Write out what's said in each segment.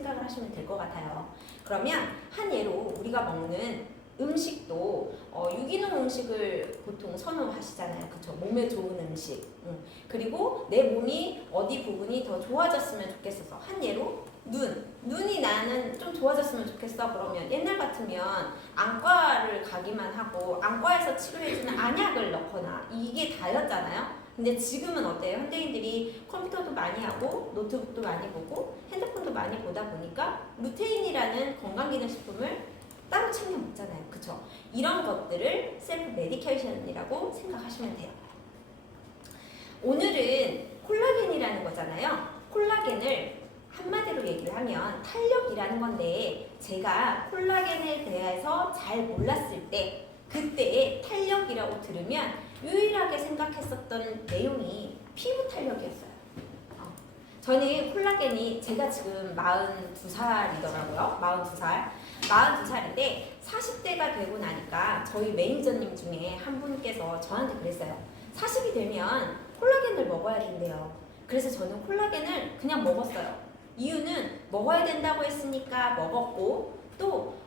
생각을 하시면 될 것 같아요. 그러면 한 예로 우리가 먹는 음식도 유기농 음식을 보통 선호하시잖아요. 그쵸? 몸에 좋은 음식. 그리고 내 몸이 어디 부분이 더 좋아졌으면 좋겠어서 한 예로 눈이 나는 좀 좋아졌으면 좋겠어. 그러면 옛날 같으면 안과를 가기만 하고 안과에서 치료해주는 안약을 넣거나 이게 다였잖아요. 근데 지금은 어때요? 현대인들이 컴퓨터도 많이 하고 노트북도 많이 보고 핸드폰도 많이 보다 보니까 루테인이라는 건강기능식품을 따로 챙겨 먹잖아요. 그쵸? 이런 것들을 셀프 메디케이션이라고 생각하시면 돼요. 오늘은 콜라겐이라는 거잖아요. 콜라겐을 한마디로 얘기를 하면 탄력이라는 건데 제가 콜라겐에 대해서 잘 몰랐을 때 그때의 탄력이라고 들으면 유일하게 생각했었던 내용이 피부 탄력이었어요. 저는 콜라겐이 제가 지금 42살이더라고요. 42살인데 40대가 되고 나니까 저희 매니저님 중에 한 분께서 저한테 그랬어요. 40이 되면 콜라겐을 먹어야 된대요. 그래서 저는 콜라겐을 그냥 먹었어요. 이유는 먹어야 된다고 했으니까 먹었고 또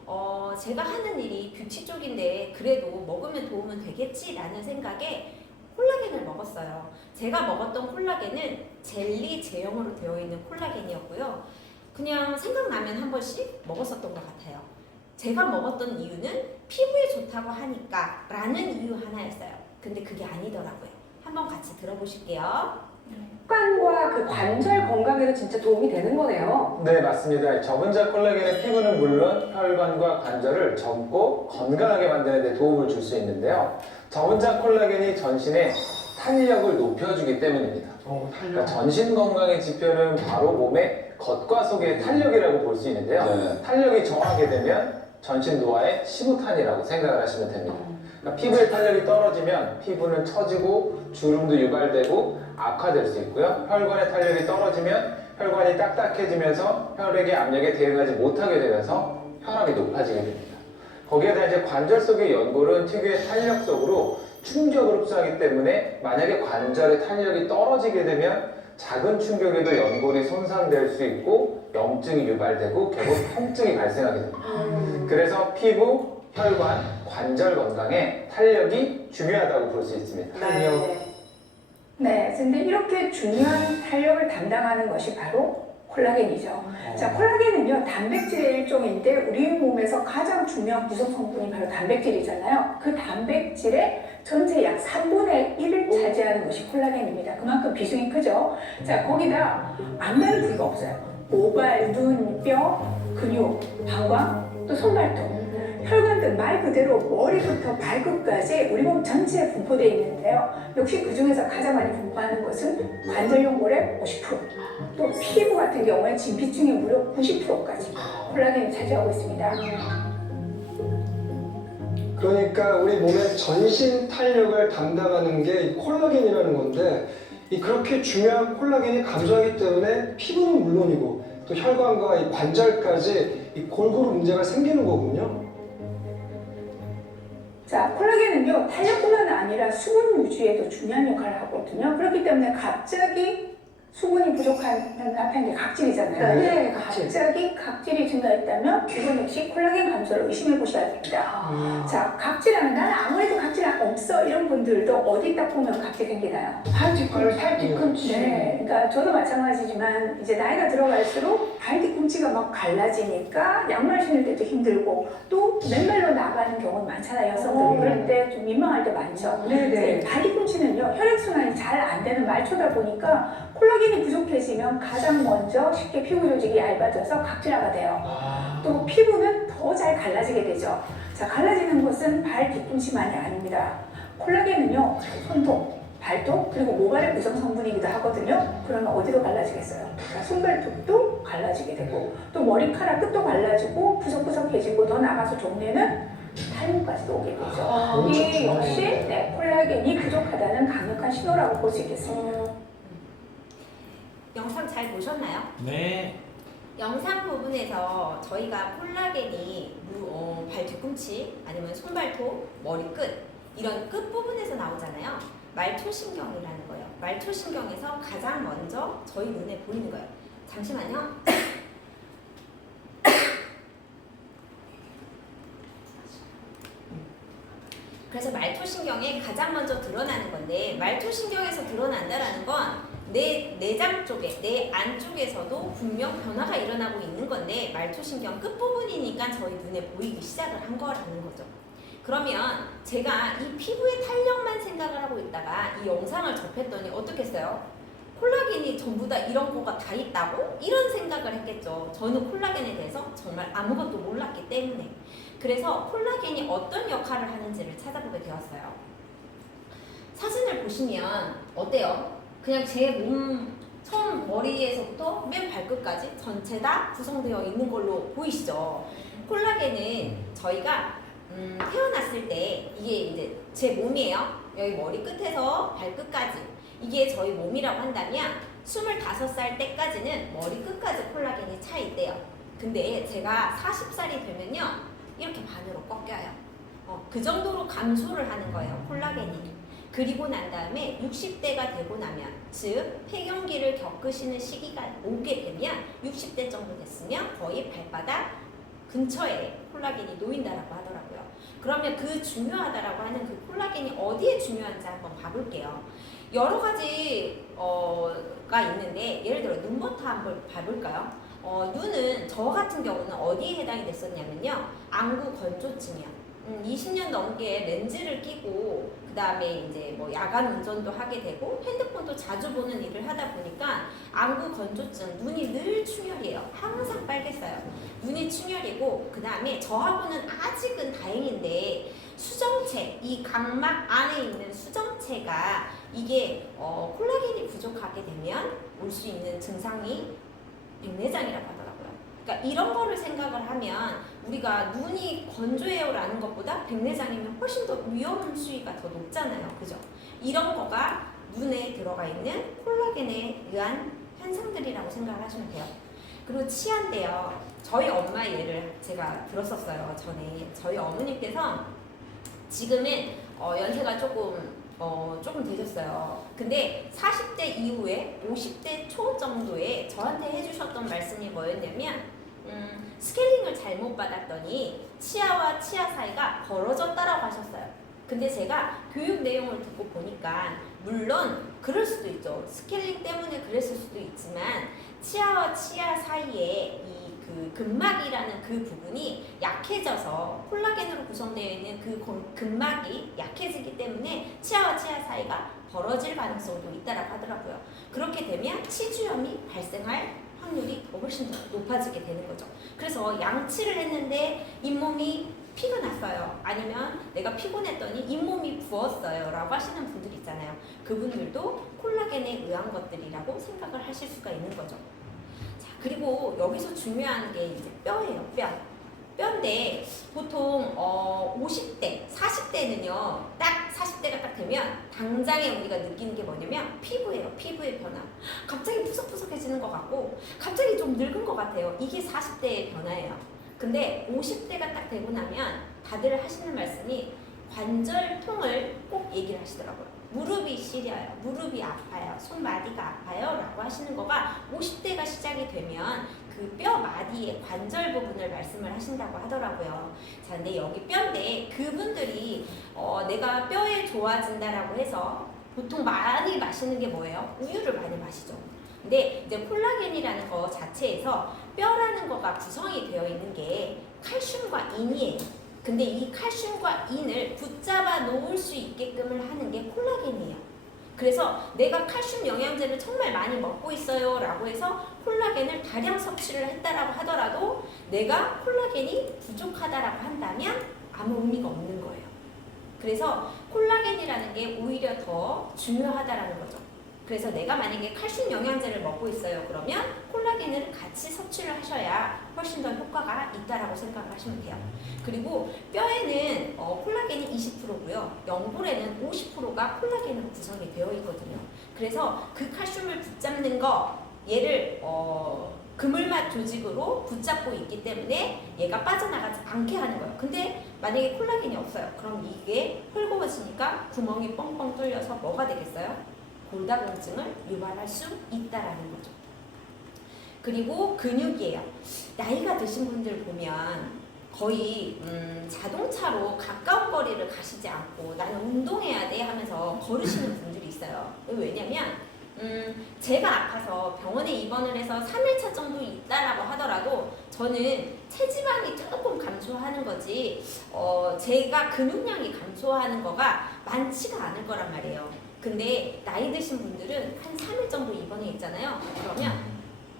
제가 하는 일이 뷰티 쪽인데 그래도 먹으면 도움은 되겠지라는 생각에 콜라겐을 먹었어요. 제가 먹었던 콜라겐은 젤리 제형으로 되어 있는 콜라겐이었고요. 그냥 생각나면 한 번씩 먹었었던 것 같아요. 제가 먹었던 이유는 피부에 좋다고 하니까 라는 이유 하나였어요. 근데 그게 아니더라고요. 한번 같이 들어보실게요. 혈관과 그 관절 건강에도 진짜 도움이 되는 거네요. 네, 맞습니다. 저분자 콜라겐의 피부는 물론 혈관과 관절을 젊고 건강하게 만드는 데 도움을 줄 수 있는데요. 저분자 콜라겐이 전신의 탄력을 높여주기 때문입니다. 그러니까 전신 건강의 지표는 바로 몸의 겉과 속의 탄력이라고 볼 수 있는데요. 네. 탄력이 정하게 되면 전신 노화의 시무탄이라고 생각을 하시면 됩니다. 그러니까 피부의 탄력이 떨어지면 피부는 처지고 주름도 유발되고 악화될 수 있고요. 혈관의 탄력이 떨어지면 혈관이 딱딱해지면서 혈액의 압력에 대응하지 못하게 되면서 혈압이 높아지게 됩니다. 거기에다 이제 관절 속의 연골은 특유의 탄력 속으로 충격을 흡수하기 때문에 만약에 관절의 탄력이 떨어지게 되면 작은 충격에도 연골이 손상될 수 있고 염증이 유발되고 결국 통증이 발생하게 됩니다. 그래서 피부, 혈관, 관절 건강에 탄력이 중요하다고 볼 수 있습니다. 네, 근데 이렇게 중요한 탄력을 담당하는 것이 바로 콜라겐이죠. 자, 콜라겐은요, 단백질의 일종인데 우리 몸에서 가장 중요한 구성 성분이 바로 단백질이잖아요. 그 단백질의 전체 약 3분의 1을 차지하는 것이 콜라겐입니다. 그만큼 비중이 크죠. 자, 거기다 안 가는 부위가 없어요. 모발, 눈, 뼈, 근육, 방광, 또 손발톱. 혈관 등 말 그대로 머리부터 발끝까지 우리 몸 전체에 분포되어 있는데요. 역시 그 중에서 가장 많이 분포하는 것은 관절연골의 50%, 또 피부 같은 경우에 진피층의 무려 90%까지 콜라겐이 차지하고 있습니다. 그러니까 우리 몸의 전신 탄력을 담당하는 게 이 콜라겐이라는 건데 그렇게 중요한 콜라겐이 감소하기 때문에 피부는 물론이고 또 혈관과 이 관절까지 이 골고루 문제가 생기는 거군요. 자, 콜라겐은요, 탄력뿐만 아니라 수분 유지에도 중요한 역할을 하거든요. 그렇기 때문에 갑자기 수분이 부족하면 앞에 게 각질이잖아요. 네, 각질. 갑자기 각질이 증가했다면 이건 역시 콜라겐 감소를 의심해 보셔야 됩니다. 자, 각질하면 나는 아무래도 각질 없어 이런 분들도 어디 딱 보면 각질 생기나요? 발 뒤꿈치. 네, 그러니까 저도 마찬가지지만 이제 나이가 들어갈수록 발 뒤꿈치가 막 갈라지니까 양말 신을 때도 힘들고 또 맨발로 나가는 경우는 많잖아요, 여성들. 그럴 때 좀 민망할 때 많죠. 네네. 발 뒤꿈치는요, 혈액순환이 잘 안 되는 말초다 보니까 콜라겐이 부족해지면 가장 먼저 쉽게 피부 조직이 얇아져서 각질화가 돼요. 또 피부는 더 잘 갈라지게 되죠. 자, 갈라지는 것은 발 뒤꿈치만이 아닙니다. 콜라겐은요, 손톱, 발톱, 그리고 모발의 구성 성분이기도 하거든요. 그러면 어디로 갈라지겠어요? 자, 손발톱도 갈라지게 되고 또 머리카락 끝도 갈라지고 푸석푸석해지고 더 나가서 종래는 탈모까지도 오게 되죠. 이 역시 콜라겐이 부족하다는 강력한 신호라고 볼 수 있겠습니다. 영상 잘 보셨나요? 네. 영상 부분에서 저희가 콜라겐이 발 뒤꿈치 아니면 손발톱, 머리끝 이런 끝부분에서 나오잖아요. 말초신경이라는 거예요. 말초신경에서 가장 먼저 저희 눈에 보이는 거예요. 잠시만요. 그래서 말초신경에 가장 먼저 드러나는 건데 말초신경에서 드러난다라는 건 내 내장 쪽에, 내 안쪽에서도 분명 변화가 일어나고 있는 건데 말초신경 끝부분이니까 저희 눈에 보이기 시작을 한 거라는 거죠. 그러면 제가 이 피부의 탄력만 생각을 하고 있다가 이 영상을 접했더니 어떻겠어요? 콜라겐이 전부 다 이런 거가 다 있다고? 이런 생각을 했겠죠. 저는 콜라겐에 대해서 정말 아무것도 몰랐기 때문에. 그래서 콜라겐이 어떤 역할을 하는지를 찾아보게 되었어요. 사진을 보시면 어때요? 그냥 제 몸 처음 머리에서부터 맨 발끝까지 전체 다 구성되어 있는 걸로 보이시죠? 콜라겐은 저희가 태어났을 때 이게 이제 제 몸이에요. 여기 머리 끝에서 발끝까지 이게 저희 몸이라고 한다면 25살 때까지는 머리 끝까지 콜라겐이 차 있대요. 근데 제가 40살이 되면요 이렇게 반으로 꺾여요. 그 정도로 감소를 하는 거예요, 콜라겐이. 그리고 난 다음에 60대가 되고 나면, 즉 폐경기를 겪으시는 시기가 오게 되면 60대 정도 됐으면 거의 발바닥 근처에 콜라겐이 놓인다라고 하더라고요. 그러면 그 중요하다라고 하는 그 콜라겐이 어디에 중요한지 한번 봐볼게요. 여러 가지가 있는데 예를 들어 눈부터 한번 봐볼까요? 눈은 저 같은 경우는 어디에 해당이 됐었냐면요, 안구 건조증이요. 20년 넘게 렌즈를 끼고 그 다음에 이제 뭐 야간 운전도 하게 되고 핸드폰도 자주 보는 일을 하다 보니까 안구 건조증, 눈이 늘 충혈이에요. 항상 빨갰어요. 눈이 충혈이고 그 다음에 저하고는 아직은 다행인데 수정체, 이 각막 안에 있는 수정체가 이게 콜라겐이 부족하게 되면 올 수 있는 증상이 백내장이라고 하더라고요. 그러니까 이런 거를 생각을 하면 우리가 눈이 건조해요 라는 것보다 백내장이면 훨씬 더 위험 수위가 더 높잖아요. 그죠? 이런 거가 눈에 들어가 있는 콜라겐에 의한 현상들이라고 생각을 하시면 돼요. 그리고 치아인데요. 저희 엄마 예를 제가 들었었어요. 전에 저희 어머님께서 지금은 연세가 조금 되셨어요. 근데 40대 이후에 50대 초 정도에 저한테 해주셨던 말씀이 뭐였냐면 스케일링을 잘못 받았더니 치아와 치아 사이가 벌어졌다라고 하셨어요. 근데 제가 교육 내용을 듣고 보니까 물론 그럴 수도 있죠. 스케일링 때문에 그랬을 수도 있지만 치아와 치아 사이에 이 그 근막이라는 그 부분이 약해져서 콜라겐으로 구성되어 있는 그 근막이 약해지기 때문에 치아와 치아 사이가 벌어질 가능성도 있다라고 하더라고요. 그렇게 되면 치주염이 발생할 확률이 훨씬 더 높아지게 되는 거죠. 그래서 양치를 했는데 잇몸이 피가 났어요. 아니면 내가 피곤했더니 잇몸이 부었어요 라고 하시는 분들 있잖아요. 그분들도 콜라겐에 의한 것들이라고 생각을 하실 수가 있는 거죠. 자, 그리고 여기서 중요한 게 이제 뼈예요. 뼈인데 보통 50대, 40대는요 딱 40대가 딱 되면 당장에 우리가 느끼는 게 뭐냐면 피부예요. 피부의 변화. 갑자기 푸석푸석해지는 것 같고 갑자기 좀 늙은 것 같아요. 이게 40대의 변화예요. 근데 50대가 딱 되고 나면 다들 하시는 말씀이 관절통을 꼭 얘기를 하시더라고요. 무릎이 시려요. 무릎이 아파요. 손마디가 아파요. 라고 하시는 거가 50대가 시작이 되면 그 뼈 마디의 관절 부분을 말씀을 하신다고 하더라고요. 자, 근데 여기 뼈인데 그분들이 내가 뼈에 좋아진다라고 해서 보통 많이 마시는 게 뭐예요? 우유를 많이 마시죠. 근데 이제 콜라겐이라는 거 자체에서 뼈라는 거가 구성이 되어 있는 게 칼슘과 인이에요. 근데 이 칼슘과 인을 붙잡아 놓을 수 있게끔을 하는 게 콜라겐이에요. 그래서 내가 칼슘 영양제를 정말 많이 먹고 있어요 라고 해서 콜라겐을 다량 섭취를 했다라고 하더라도 내가 콜라겐이 부족하다라고 한다면 아무 의미가 없는 거예요. 그래서 콜라겐이라는 게 오히려 더 중요하다라는 거죠. 그래서 내가 만약에 칼슘 영양제를 먹고 있어요. 그러면 콜라겐을 같이 섭취를 하셔야 훨씬 더 효과가 있다라고 생각을 하시면 돼요. 그리고 뼈에는 콜라겐이 20%고요. 연골에는 50%가 콜라겐으로 구성이 되어 있거든요. 그래서 그 칼슘을 붙잡는 거, 얘를 그물막 조직으로 붙잡고 있기 때문에 얘가 빠져나가지 않게 하는 거예요. 근데 만약에 콜라겐이 없어요. 그럼 이게 헐거워지니까 구멍이 뻥뻥 뚫려서 뭐가 되겠어요? 골다공증을 유발할 수 있다라는 거죠. 그리고 근육이에요. 나이가 드신 분들 보면 거의 자동차로 가까운 거리를 가시지 않고 나는 운동해야 돼 하면서 걸으시는 분들이 있어요. 왜냐면 제가 아파서 병원에 입원을 해서 3일차 정도 있다라고 하더라도 저는 체지방이 조금 감소하는 거지 제가 근육량이 감소하는 거가 많지가 않을 거란 말이에요. 근데 나이 드신 분들은 한 3일 정도 입원해 있잖아요. 그러면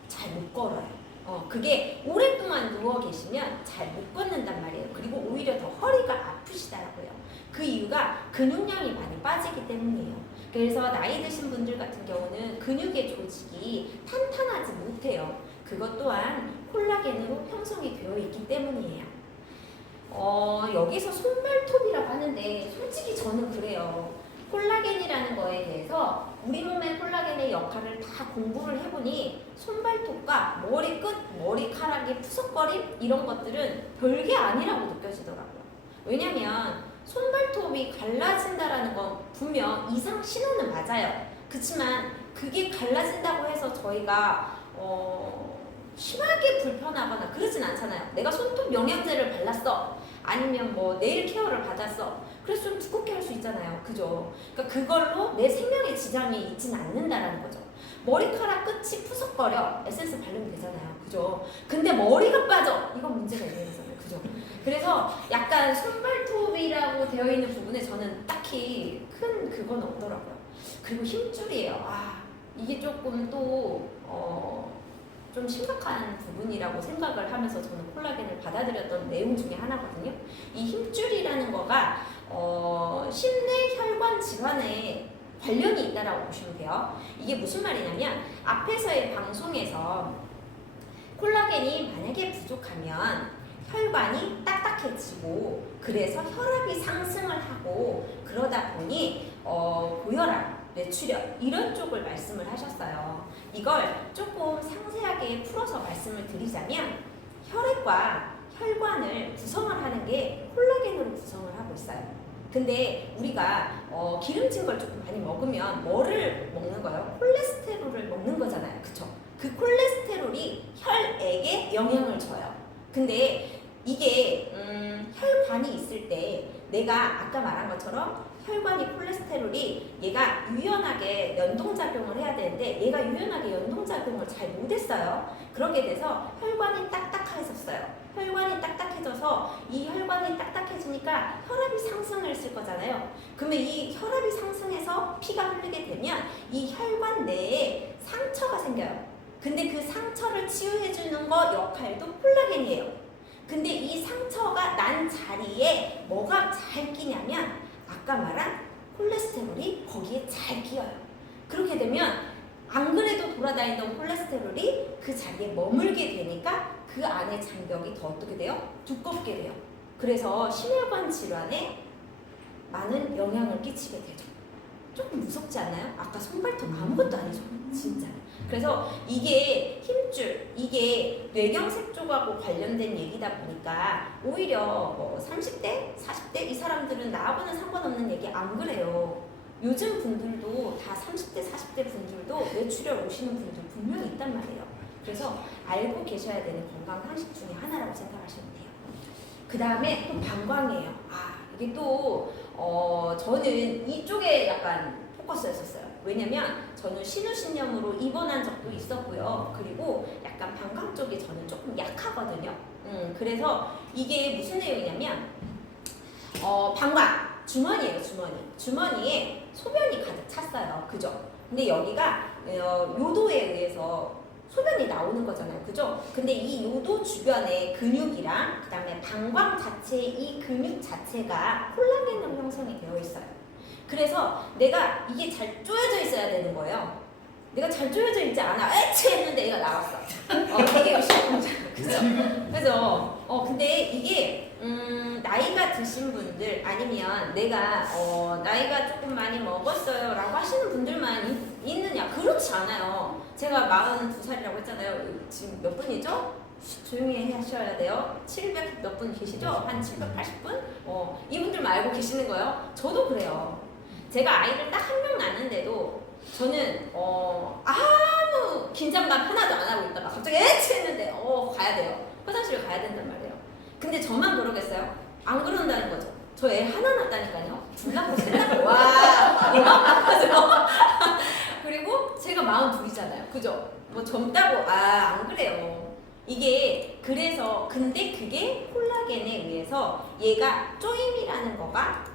잘 못 걸어요. 그게 오랫동안 누워 계시면 잘 못 걷는단 말이에요. 그리고 오히려 더 허리가 아프시더라고요. 그 이유가 근육량이 많이 빠지기 때문이에요. 그래서 나이 드신 분들 같은 경우는 근육의 조직이 탄탄하지 못해요. 그것 또한 콜라겐으로 형성이 되어 있기 때문이에요. 여기서 손발톱이라고 하는데 솔직히 저는 그래요. 콜라겐이라는 거에 대해서 우리 몸의 콜라겐의 역할을 다 공부를 해보니 손발톱과 머리끝, 머리카락의 푸석거림 이런 것들은 별게 아니라고 느껴지더라고요. 왜냐면 손발톱이 갈라진다라는 건 분명 이상 신호는 맞아요. 그렇지만 그게 갈라진다고 해서 저희가 심하게 불편하거나 그러진 않잖아요. 내가 손톱 영양제를 발랐어. 아니면 뭐 네일 케어를 받았어. 그래서 좀 두껍게 할 수 있잖아요. 그죠? 그러니까 그걸로 내 생명에 지장이 있진 않는다라는 거죠. 머리카락 끝이 푸석거려. 에센스 바르면 되잖아요. 그죠? 근데 머리가 빠져. 이건 문제가 있는 거잖아요. 그죠? 그래서 약간 손발톱이라고 되어 있는 부분에 저는 딱히 큰 그건 없더라고요. 그리고 힘줄이에요. 이게 조금 또 좀 심각한 부분이라고 생각을 하면서 저는 콜라겐을 받아들였던 내용 중에 하나거든요. 이 힘줄이라는 거가 심내 혈관 질환에 관련이 있다라고 보시면 돼요. 이게 무슨 말이냐면 앞에서의 방송에서 콜라겐이 만약에 부족하면 혈관이 딱딱해지고 그래서 혈압이 상승을 하고 그러다 보니 고혈압, 뇌출혈 이런 쪽을 말씀을 하셨어요. 이걸 조금 상세하게 풀어서 말씀을 드리자면 혈액과 혈관을 구성을 하는 게 콜라겐으로 구성을 하고 있어요. 근데 우리가 기름진 걸 조금 많이 먹으면 뭐를 먹는 거예요? 콜레스테롤을 먹는 거잖아요. 그쵸? 그 콜레스테롤이 혈액에 영향을 줘요. 근데 이게 혈관이 있을 때 내가 아까 말한 것처럼 혈관이 콜레스테롤이 얘가 유연하게 연동작용을 해야 되는데 얘가 유연하게 연동작용을 잘 못했어요. 그러게 돼서 혈관이 딱딱해졌어요. 혈관이 딱딱해져서 이 혈관이 딱딱해지니까 혈압이 상승을 했을 거잖아요. 그러면 이 혈압이 상승해서 피가 흐르게 되면 이 혈관 내에 상처가 생겨요. 근데 그 상처를 치유해주는 거 역할도 콜라겐이에요. 근데 이 상처가 난 자리에 뭐가 잘 끼냐면 아까 말한 콜레스테롤이 거기에 잘 끼어요. 그렇게 되면 안 그래도 돌아다니던 콜레스테롤이 그 자리에 머물게 되니까 그 안에 장벽이 더 어떻게 돼요? 두껍게 돼요. 그래서 심혈관 질환에 많은 영향을 끼치게 되죠. 조금 무섭지 않나요? 아까 손발톱 아무것도 아니죠. 진짜. 그래서 이게 힘줄, 이게 뇌경색쪽하고 관련된 얘기다 보니까 오히려 30대, 40대 이 사람들은 나하고는 상관없는 얘기 안 그래요. 요즘 분들도 다 30대, 40대 분들도 뇌출혈 오시는 분들 분명히 있단 말이에요. 그래서 알고 계셔야 되는 건강 상식 중에 하나라고 생각하시면 돼요. 그 다음에 또 방광이에요. 이게 또 저는 이쪽에 약간 포커스였었어요. 왜냐면 저는 신우신염으로 입원한 적도 있었고요. 그리고 약간 방광 쪽이 저는 조금 약하거든요. 그래서 이게 무슨 내용이냐면 방광 주머니예요. 주머니에 소변이 가득 찼어요. 그죠? 근데 여기가 요도에 의해서 소변이 나오는 거잖아요. 그죠? 근데 이 요도 주변의 근육이랑 그 다음에 방광 자체의 이 근육 자체가 콜라겐으로 형성이 되어 있어요. 그래서 내가 이게 잘 조여져 있어야 되는 거예요. 내가 잘 조여져 있지 않아. 에치 했는데 얘가 나왔어. 이게 의심이잖아요. 그죠? 그죠? 근데 이게 나이가 드신 분들 아니면 내가 나이가 조금 많이 먹었어요 라고 하시는 분들만 있느냐? 그렇지 않아요. 제가 42살이라고 했잖아요. 지금 몇 분이죠? 조용히 하셔야 돼요. 700 몇 분 계시죠? 한 780분? 이분들만 알고 계시는 거예요. 저도 그래요. 제가 아이를 딱 한 명 낳는데도 저는 아무 긴장감 하나도 안 하고 있다가 갑자기 에치 했는데 가야 돼요. 화장실을 가야 된단 말이에요. 근데 저만 그러겠어요? 안 그런다는 거죠. 저 애 하나 낳았다니까요. 둘 낳고 셋 낳고 와 이만하죠. 그리고 제가 42이잖아요. 그죠? 뭐 젊다고 안 그래요. 이게 그래서 근데 그게 콜라겐에 의해서 얘가 쪼임이라는 거가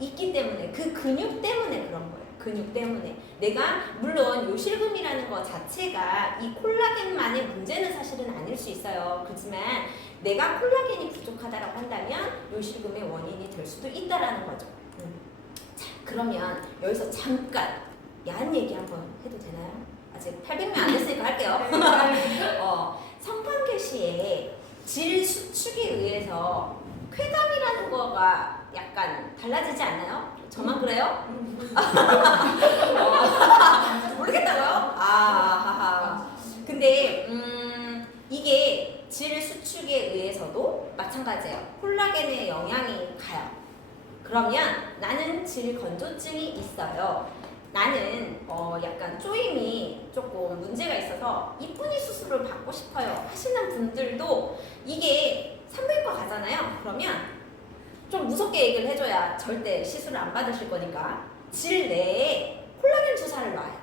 있기 때문에 그 근육 때문에 그런 거예요. 근육 때문에 내가 물론 요실금이라는 거 자체가 이 콜라겐만의 문제는 사실은 아닐 수 있어요. 그렇지만 내가 콜라겐이 부족하다라고 한다면 요실금의 원인이 될 수도 있다라는 거죠. 자, 그러면 여기서 잠깐 야한 얘기 한번 해도 되나요? 아직 800명 안 됐으니까 할게요. 성관계시에 질 수축에 의해서 쾌감이라는 거가 약간 달라지지 않나요? 저만 그래요? 모르겠다고요? 근데 이게 질 수축에 의해서도 마찬가지예요. 콜라겐에 영향이 가요. 그러면 나는 질 건조증이 있어요. 나는 약간 쪼임이 조금 문제가 있어서 이쁜이 수술을 받고 싶어요 하시는 분들도 이게 산부인과 가잖아요. 그러면 좀 무섭게 얘기를 해줘야 절대 시술을 안 받으실 거니까 질 내에 콜라겐 주사를 놔요.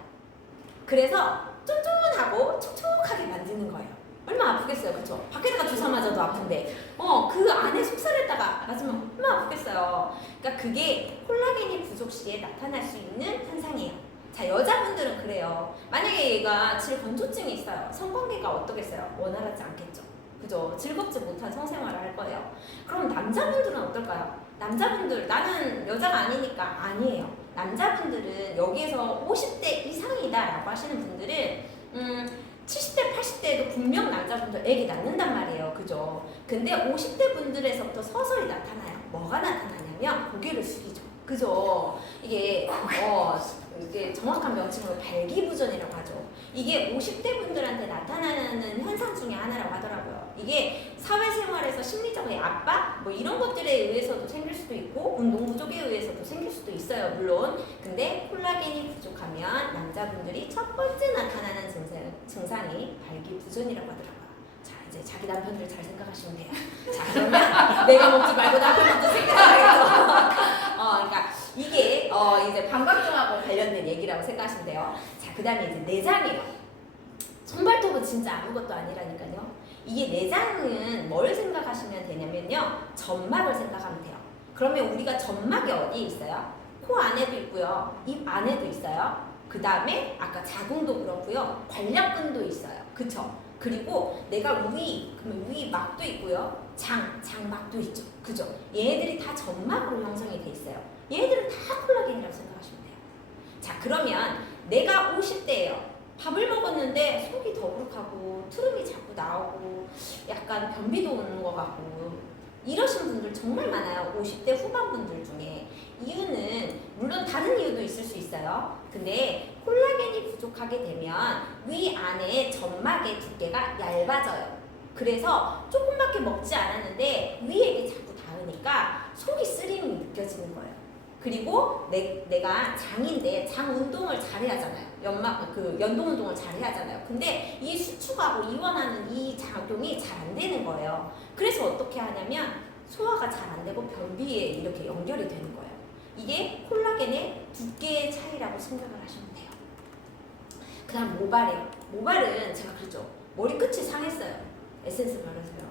그래서 쫀쫀하고 촉촉하게 만드는 거예요. 얼마나 아프겠어요, 그쵸? 밖에다가 주사 맞아도 아픈데 그 안에 속살에다가 맞으면 얼마나 아프겠어요. 그러니까 그게 콜라겐이 부족 시에 나타날 수 있는 현상이에요. 자, 여자분들은 그래요. 만약에 얘가 질 건조증이 있어요. 성관계가 어떠겠어요? 원활하지 않겠죠. 그죠? 즐겁지 못한 성생활을 할 거예요. 그럼 남자분들은 어떨까요? 남자분들, 나는 여자가 아니니까 아니에요. 남자분들은 여기에서 50대 이상이다라고 하시는 분들은 70대, 80대에도 분명 남자분들 애기 낳는단 말이에요. 그죠? 근데 50대 분들에서부터 서서히 나타나요. 뭐가 나타나냐면 고개를 숙이죠. 그죠? 이게 정확한 명칭으로 발기부전이라고 하죠. 이게 50대 분들한테 나타나는 현상 중에 하나라고 하더라고요. 이게 사회생활에서 심리적인 압박 뭐 이런 것들에 의해서도 생길 수도 있고 운동 부족에 의해서도 생길 수도 있어요. 물론 근데 콜라겐이 부족하면 남자분들이 첫 번째 나타나는 증상이 발기부전이라고 하더라고요. 자, 이제 자기 남편들 잘 생각하시면 돼요. 자, 그러면 내가 먹지 말고 남편도 생각하겠죠. 그러니까 이게 이제 방광종하고 관련된 얘기라고 생각하시면 돼요. 자, 그 다음에 이제 내장이에요. 손발톱은 진짜 아무것도 아니라니까요. 이게 내장은 뭘 생각하시면 되냐면요. 점막을 생각하면 돼요. 그러면 우리가 점막이 어디에 있어요? 코 안에도 있고요. 입 안에도 있어요. 그 다음에 아까 자궁도 그렇고요. 관략근도 있어요. 그쵸? 그리고 내가 그러면 위막도 있고요. 장막도 있죠. 그죠? 얘네들이 다 점막으로 형성이 돼 있어요. 얘네들은 다 콜라겐이라고 생각하시면 돼요. 자, 그러면 내가 50대예요. 밥을 먹었는데 속이 더부룩하고 트름이 자꾸 나오고 약간 변비도 오는 것 같고 이러신 분들 정말 많아요. 50대 후반분들 중에. 이유는 물론 다른 이유도 있을 수 있어요. 근데 콜라겐이 부족하게 되면 위 안에 점막의 두께가 얇아져요. 그래서 조금밖에 먹지 않았는데 위에 이게 자꾸 닿으니까 속이 쓰림이 느껴지는 거예요. 그리고 내가 장인데 장 운동을 잘 해야 하잖아요. 연동 운동을 잘 해야 하잖아요. 근데 이 수축하고 이완하는 이 작용이 잘 안 되는 거예요. 그래서 어떻게 하냐면 소화가 잘 안 되고 변비에 이렇게 연결이 되는 거예요. 이게 콜라겐의 두께의 차이라고 생각을 하시면 돼요. 그 다음 모발이에요. 모발은 제가 그랬죠. 머리끝이 상했어요. 에센스 바르세요.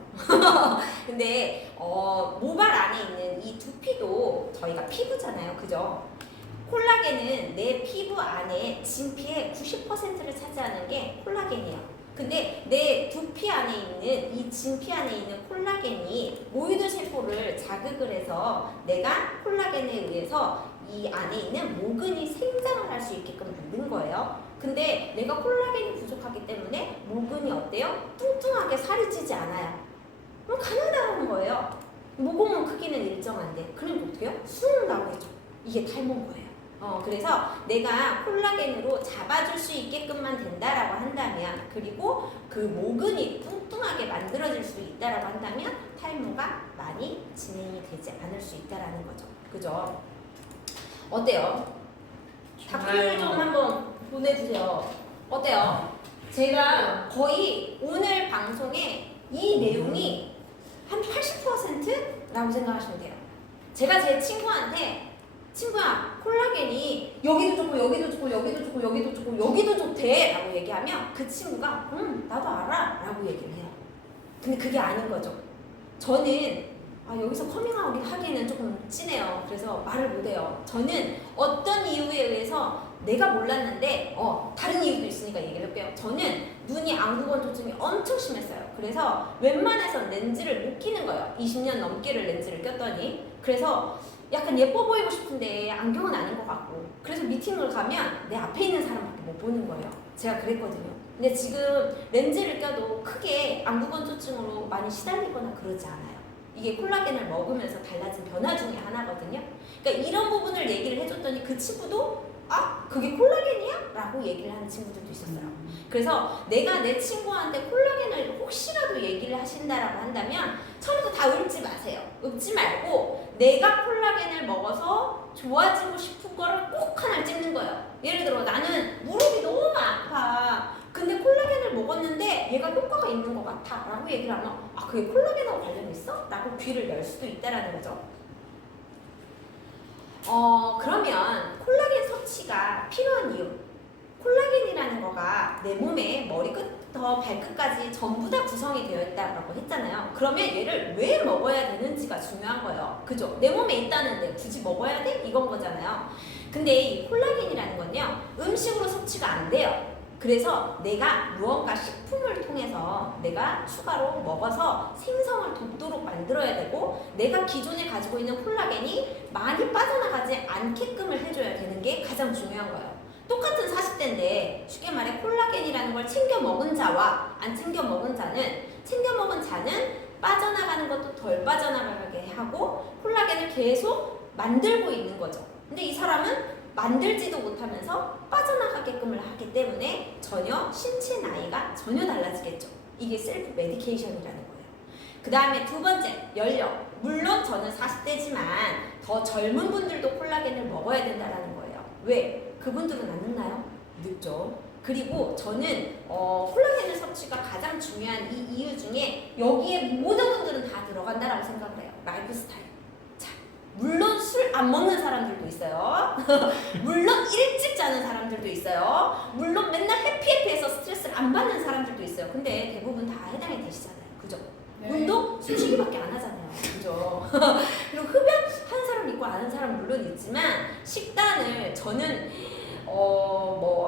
근데 모발 안에 있는 이 두피도 저희가 피부잖아요. 그죠? 콜라겐은 내 피부 안에 진피의 90%를 차지하는 게 콜라겐이에요. 근데 내 두피 안에 있는 이 진피 안에 있는 콜라겐이 모유도 세포를 자극을 해서 내가 콜라겐에 의해서 이 안에 있는 모근이 생장을 할 수 있게끔 만든 거예요. 근데 내가 콜라겐이 부족하기 때문에 모근이 어때요? 뚱뚱하게 살이 찌지 않아요. 그럼 가난하다는 거예요. 모공은 크기는 일정한데 그럼 어떻게 해요? 쑥 나오겠죠. 이게 탈모인 거예요. 그래서 내가 콜라겐으로 잡아줄 수 있게끔만 된다라고 한다면 그리고 그 모근이 뚱뚱하게 만들어질 수 있다라고 한다면 탈모가 많이 진행이 되지 않을 수 있다라는 거죠. 그죠? 어때요? 답글 좀 한번 보내주세요. 어때요? 제가 거의 오늘 방송에 이 내용이 한 80% 1%라고 생각하시면 돼요. 제가 제 친구한테 친구야 콜라겐이 여기도 좋고 여기도 좋고 여기도 좋고 여기도 좋고 여기도 좋대 라고 얘기하면 그 친구가 나도 알아 라고 얘기를 해요. 근데 그게 아닌 거죠. 저는 여기서 커밍아웃 하기에는 조금 진해요. 그래서 말을 못해요. 저는 어떤 이유에 의해서 내가 몰랐는데 다른 이유도 있으니까 얘기를 할게요. 저는 눈이 안구건조증이 엄청 심했어요. 그래서 웬만해서 렌즈를 못 끼는 거예요. 20년 넘게를 렌즈를 꼈더니. 그래서 약간 예뻐 보이고 싶은데 안경은 아닌 것 같고, 그래서 미팅을 가면 내 앞에 있는 사람밖에 못 보는 거예요. 제가 그랬거든요. 근데 지금 렌즈를 껴도 크게 안구건조증으로 많이 시달리거나 그러지 않아요. 이게 콜라겐을 먹으면서 달라진 변화 중에 하나거든요. 그러니까 이런 부분을 얘기를 해줬더니 그 친구도 그게 콜라겐이야? 라고 얘기를 하는 친구들도 있었어요. 그래서 내가 내 친구한테 콜라겐을 혹시라도 얘기를 하신다라고 한다면 처음부터 다 읊지 마세요. 읊지 말고 내가 콜라겐을 먹어서 좋아지고 싶은 거를 꼭 하나 찝는 거예요. 예를 들어 나는 무릎이 너무 아파. 근데 콜라겐을 먹었는데 얘가 효과가 있는 것 같아 라고 얘기를 하면 그게 콜라겐하고 관련이 있어? 라고 귀를 열 수도 있다라는 거죠. 그러면 콜라겐 섭취가 필요한 이유. 콜라겐이라는 거가 내 몸에 머리끝부터 발끝까지 전부 다 구성이 되어 있다고 했잖아요. 그러면 얘를 왜 먹어야 되는지가 중요한 거예요. 그죠? 내 몸에 있다는데 굳이 먹어야 돼? 이건 거잖아요. 근데 이 콜라겐이라는 건요, 음식으로 섭취가 안 돼요. 그래서 내가 무언가 식품을 통해서 내가 추가로 먹어서 생성을 돕도록 만들어야 되고, 내가 기존에 가지고 있는 콜라겐이 많이 빠져나가지 않게끔을 해줘야 되는 게 가장 중요한 거예요. 똑같은 40대인데 쉽게 말해 콜라겐이라는 걸 챙겨 먹은 자와 안 챙겨 먹은 자는, 챙겨 먹은 자는 빠져나가는 것도 덜 빠져나가게 하고 콜라겐을 계속 만들고 있는 거죠. 근데 이 사람은 만들지도 못하면서 빠져나가게끔을 하기 때문에 전혀 신체 나이가 전혀 달라지겠죠. 이게 셀프 메디케이션이라는 거예요. 그 다음에 두 번째, 연령. 물론 저는 40대지만 더 젊은 분들도 콜라겐을 먹어야 된다는 거예요. 왜? 그분들은 안 늙나요? 늙죠. 그리고 저는 콜라겐의 섭취가 가장 중요한 이 이유 중에 여기에 모든 분들은 다 들어간다라고 생각을 해요. 라이프 스타일. 물론 술 안 먹는 사람들도 있어요. 물론 일찍 자는 사람들도 있어요. 물론 맨날 해피해피해서 스트레스를 안 받는 사람들도 있어요. 근데 대부분 다 해당이 되시잖아요. 그죠? 네. 운동 숨쉬기밖에 안 하잖아요. 그죠? 그리고 흡연 하는 사람 있고 안 하는 사람 물론 있지만 식단을 저는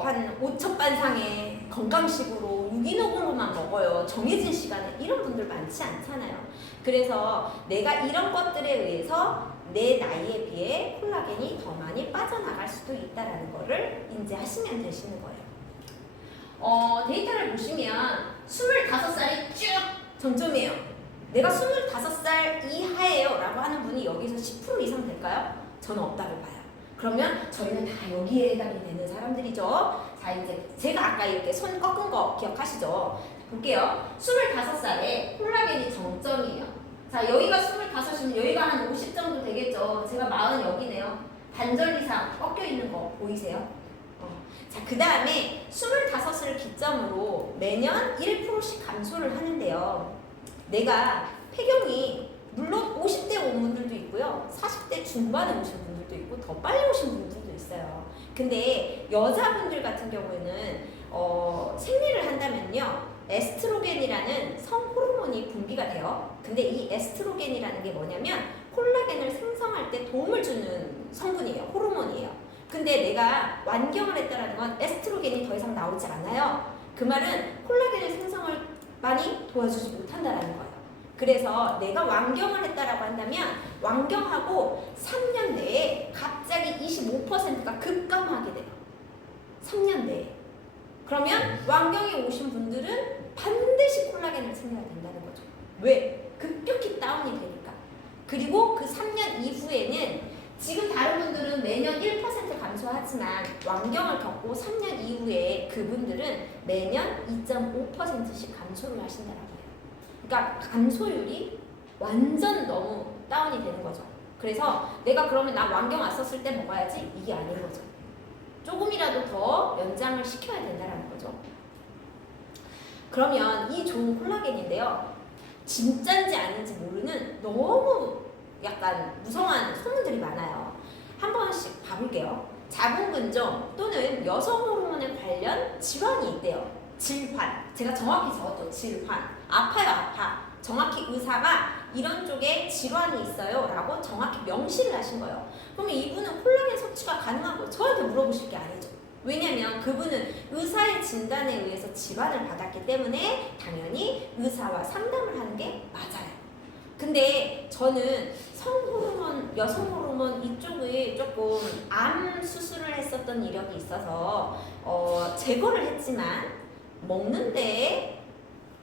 한 5첩 반상의 건강식으로 유기농으로만 먹어요. 정해진 시간에 이런 분들 많지 않잖아요. 그래서 내가 이런 것들에 의해서 내 나이에 비해 콜라겐이 더 많이 빠져나갈 수도 있다는 거를 인지하시면 되시는 거예요. 데이터를 보시면 25살이 쭉 정점이에요. 내가 25살 이하예요 라고 하는 분이 여기서 10% 이상 될까요? 저는 없다고 봐요. 그러면 저희는 다 여기에 해당이 되는 사람들이죠. 자, 이제 제가 아까 이렇게 손 꺾은 거 기억하시죠? 볼게요. 25살에 콜라겐이 정점이에요. 자, 여기가 25이면 여기가 한 50 정도 되겠죠. 제가 40 여기네요. 반절 이상 꺾여 있는 거 보이세요? 자, 그 다음에 25을 기점으로 매년 1%씩 감소를 하는데요. 내가 폐경이 물론 50대 온 분들도 있고요. 40대 중반에 오신 분들도 있고 더 빨리 오신 분들도 있어요. 근데 여자분들 같은 경우에는 생리를 한다면요. 에스트로겐이라는 성호르몬이 분비가 돼요. 근데 이 에스트로겐이라는 게 뭐냐면 콜라겐을 생성할 때 도움을 주는 성분이에요. 호르몬이에요. 근데 내가 완경을 했다는 건 에스트로겐이 더 이상 나오지 않아요. 그 말은 콜라겐의 생성을 많이 도와주지 못한다는 거예요. 그래서 내가 완경을 했다라고 한다면 완경하고 3년 내에 갑자기 25%가 급감하게 돼요. 3년 내에. 그러면 완경에 오신 분들은 반드시 콜라겐을 챙겨야 된다는 거죠. 왜? 급격히 다운이 되니까. 그리고 그 3년 이후에는 지금 다른 분들은 매년 1% 감소하지만 완경을 겪고 3년 이후에 그분들은 매년 2.5%씩 감소를 하신다는 거예요. 그러니까 감소율이 완전 너무 다운이 되는 거죠. 그래서 내가 그러면 나 완경 왔었을 때 먹어야지 이게 아닌 거죠. 조금이라도 더 연장을 시켜야 된다는 거죠. 그러면 이 좋은 콜라겐인데요. 진짠지 아닌지 모르는 너무 약간 무성한 소문들이 많아요. 한 번씩 봐볼게요. 자궁근종 또는 여성 호르몬에 관련 질환이 있대요. 질환. 제가 정확히 적었죠. 질환. 아파요, 아파. 정확히 의사가 이런 쪽에 질환이 있어요 라고 정확히 명시를 하신 거예요. 그러면 이분은 콜라겐 섭취가 가능하고 저한테 물어보실 게 아니죠. 왜냐면 그분은 의사의 진단에 의해서 질환을 받았기 때문에 당연히 의사와 상담을 하는 게 맞아요. 근데 저는 성호르몬, 여성호르몬 이쪽을 조금 암 수술을 했었던 이력이 있어서 제거를 했지만 먹는데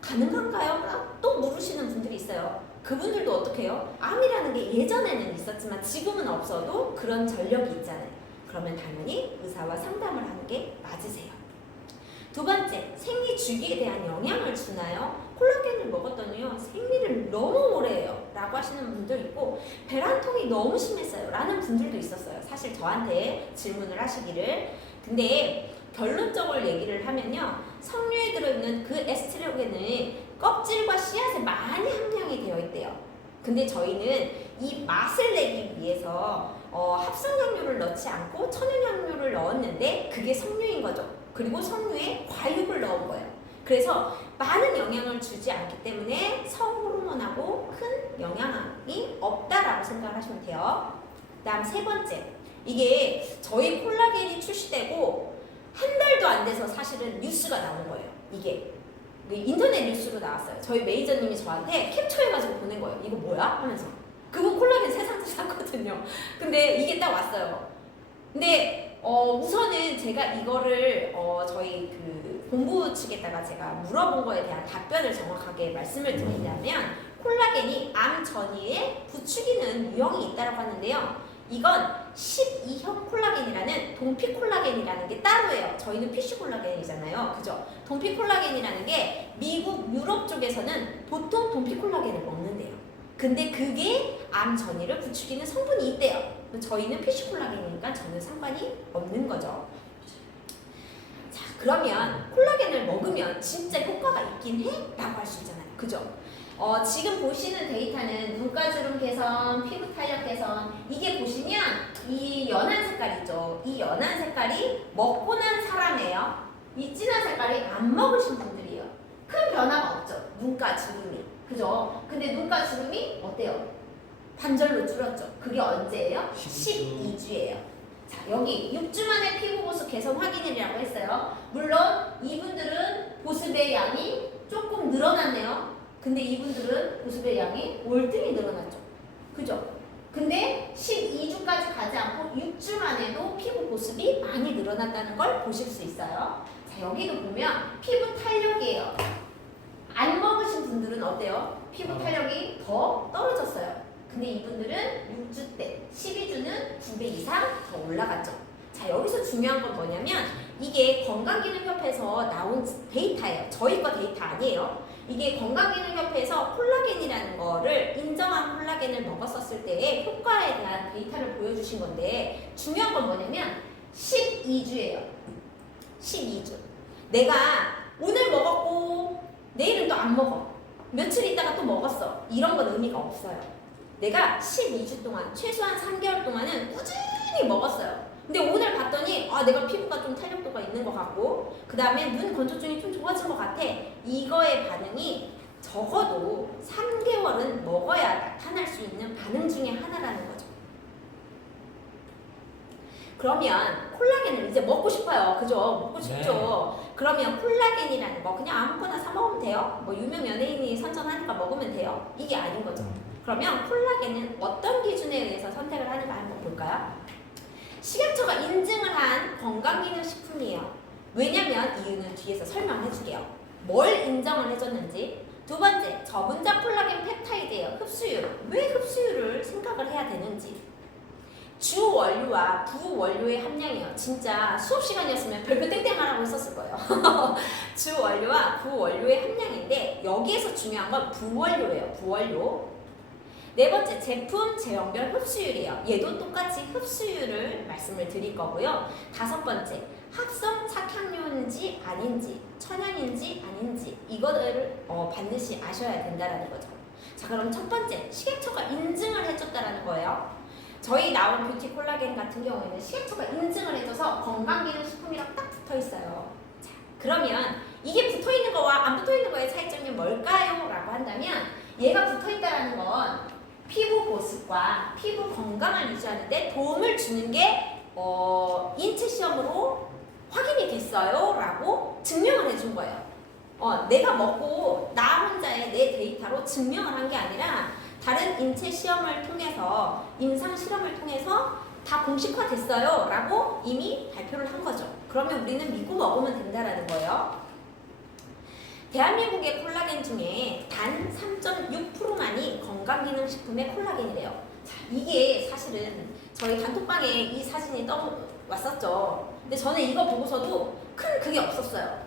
가능한가요? 또 물으시는 분들이 있어요. 그분들도 어떻게 해요? 암이라는 게 예전에는 있었지만 지금은 없어도 그런 전력이 있잖아요. 그러면 당연히 의사와 상담을 하는 게 맞으세요. 두 번째, 생리 주기에 대한 영향을 주나요? 콜라겐을 먹었더니요 생리를 너무 오래 해요 라고 하시는 분도 있고 배란통이 너무 심했어요 라는 분들도 있었어요. 사실 저한테 질문을 하시기를. 근데 결론적으로 얘기를 하면요 석류에 들어있는 그 에스트로겐은 껍질과 씨앗에 많이 함량이 되어 있대요. 근데 저희는 이 맛을 내기 위해서 합성향료를 넣지 않고 천연향료를 넣었는데 그게 석류인 거죠. 그리고 석류에 과육을 넣은 거예요. 그래서 많은 영향을 주지 않기 때문에 성호르몬하고 큰 영향이 없다라고 생각을 하시면 돼요. 그 다음 세 번째, 이게 저희 콜라겐이 출시되고 한 달도 안 돼서 사실은 뉴스가 나온 거예요. 이게 인터넷 뉴스로 나왔어요. 저희 매니저님이 저한테 캡처해가지고 보낸 거예요. 이거 뭐야? 하면서. 그분 콜라겐 3상자 샀거든요. 근데 이게 딱 왔어요. 근데 우선은 제가 이거를 저희 그 본부 측에다가 제가 물어본 거에 대한 답변을 정확하게 말씀을 드리자면 콜라겐이 암 전이에 부추기는 유형이 있다고 하는데요. 이건 12형 콜라겐이라는 동피 콜라겐이라는 게 따로예요. 저희는 PC 콜라겐이잖아요. 그죠? 동피 콜라겐이라는 게 미국, 유럽 쪽에서는 보통 동피 콜라겐을 먹는데요. 근데 그게 암 전이를 부추기는 성분이 있대요. 저희는 PC 콜라겐이니까 전혀 상관이 없는 거죠. 자, 그러면 콜라겐을 먹으면 진짜 효과가 있긴 해? 라고 할 수 있잖아요. 그죠? 지금 보시는 데이터는 눈가주름 개선, 피부 탄력 개선. 이게 보시면 이 연한 색깔 있죠. 이 연한 색깔이 먹고 난 사람이에요. 이 진한 색깔이 안 먹으신 분들이에요. 큰 변화가 없죠. 눈가주름이. 그죠? 근데 눈가주름이 어때요? 반절로 줄었죠. 그게 언제예요? 12주예요. 자, 여기 6주 만에 피부 보습 개선 확인이라고 했어요. 물론 이분들은 보습의 양이 조금 늘어났네요. 근데 이분들은 보습의 양이 월등히 늘어났죠. 그죠? 근데 12주까지 가지 않고 6주 만에도 피부 보습이 많이 늘어났다는 걸 보실 수 있어요. 자, 여기도 보면 피부 탄력이에요. 안 먹으신 분들은 어때요? 피부 탄력이 더 떨어졌어요. 근데 이분들은 6주 때 12주는 2배 이상 더 올라갔죠. 자, 여기서 중요한 건 뭐냐면 이게 건강기능협회에서 나온 데이터예요. 저희 거 데이터 아니에요. 이게 건강기능협회에서 콜라겐이라는 거를 인정한 콜라겐을 먹었었을 때의 효과에 대한 데이터를 보여주신 건데 중요한 건 뭐냐면 12주예요. 12주. 내가 오늘 먹었고 내일은 또 안 먹어. 며칠 있다가 또 먹었어. 이런 건 의미가 없어요. 내가 12주 동안 최소한 3개월 동안은 꾸준히 먹었어요. 근데 오늘 봤더니 내가 피부가 좀 탄력도가 있는 것 같고 그 다음에 눈 건조증이 좀 좋아진 것 같아. 이거의 반응이 적어도 3개월은 먹어야 나타날 수 있는 반응 중에 하나라는 거죠. 그러면 콜라겐을 이제 먹고 싶어요. 그죠? 먹고 싶죠. 네. 그러면 콜라겐이라는 거 그냥 아무거나 사 먹으면 돼요. 뭐 유명 연예인이 선전하니까 먹으면 돼요. 이게 아닌 거죠. 그러면 콜라겐은 어떤 기준에 의해서 선택을 하는가 한번 볼까요? 식약처가 인증을 한 건강기능식품이에요. 왜냐면 이유는 뒤에서 설명해 줄게요. 뭘 인정을 해줬는지. 두 번째, 저분자 콜라겐 펩타이드예요. 흡수율. 왜 흡수율을 생각을 해야 되는지. 주 원료와 부 원료의 함량이에요. 진짜 수업 시간이었으면 별표 땡땡 하라고 했었을 거예요. 주 원료와 부 원료의 함량인데 여기에서 중요한 건 부원료예요. 부원료. 네 번째, 제품 제형별 흡수율이에요. 얘도 똑같이 흡수율을 말씀을 드릴 거고요. 다섯 번째, 합성 착향료인지 아닌지. 천연인지 아닌지 이거를 반드시 아셔야 된다라는 거죠. 자, 그럼 첫 번째, 식약처가 인증을 해줬다라는 거예요. 저희 나온 뷰티 콜라겐 같은 경우에는 식약처가 인증을 해줘서 건강기능식품이랑 딱 붙어 있어요. 자, 그러면 이게 붙어 있는 거와 안 붙어 있는 거의 차이점이 뭘까요? 라고 한다면 얘가 붙어 있다라는 건 피부 보습과 피부 건강을 유지하는데 도움을 주는 게 인체 시험으로 확인이 됐어요 라고 증명을 해준 거예요. 내가 먹고 나 혼자의 내 데이터로 증명을 한 게 아니라 다른 인체 시험을 통해서 임상 실험을 통해서 다 공식화됐어요 라고 이미 발표를 한 거죠. 그러면 우리는 믿고 먹으면 된다라는 거예요. 대한민국의 콜라겐 중에 단 3.6%만이 건강기능식품의 콜라겐이래요. 자, 이게 사실은 저희 단톡방에 이 사진이 떠왔었죠. 근데 저는 이거 보고서도 큰 그게 없었어요.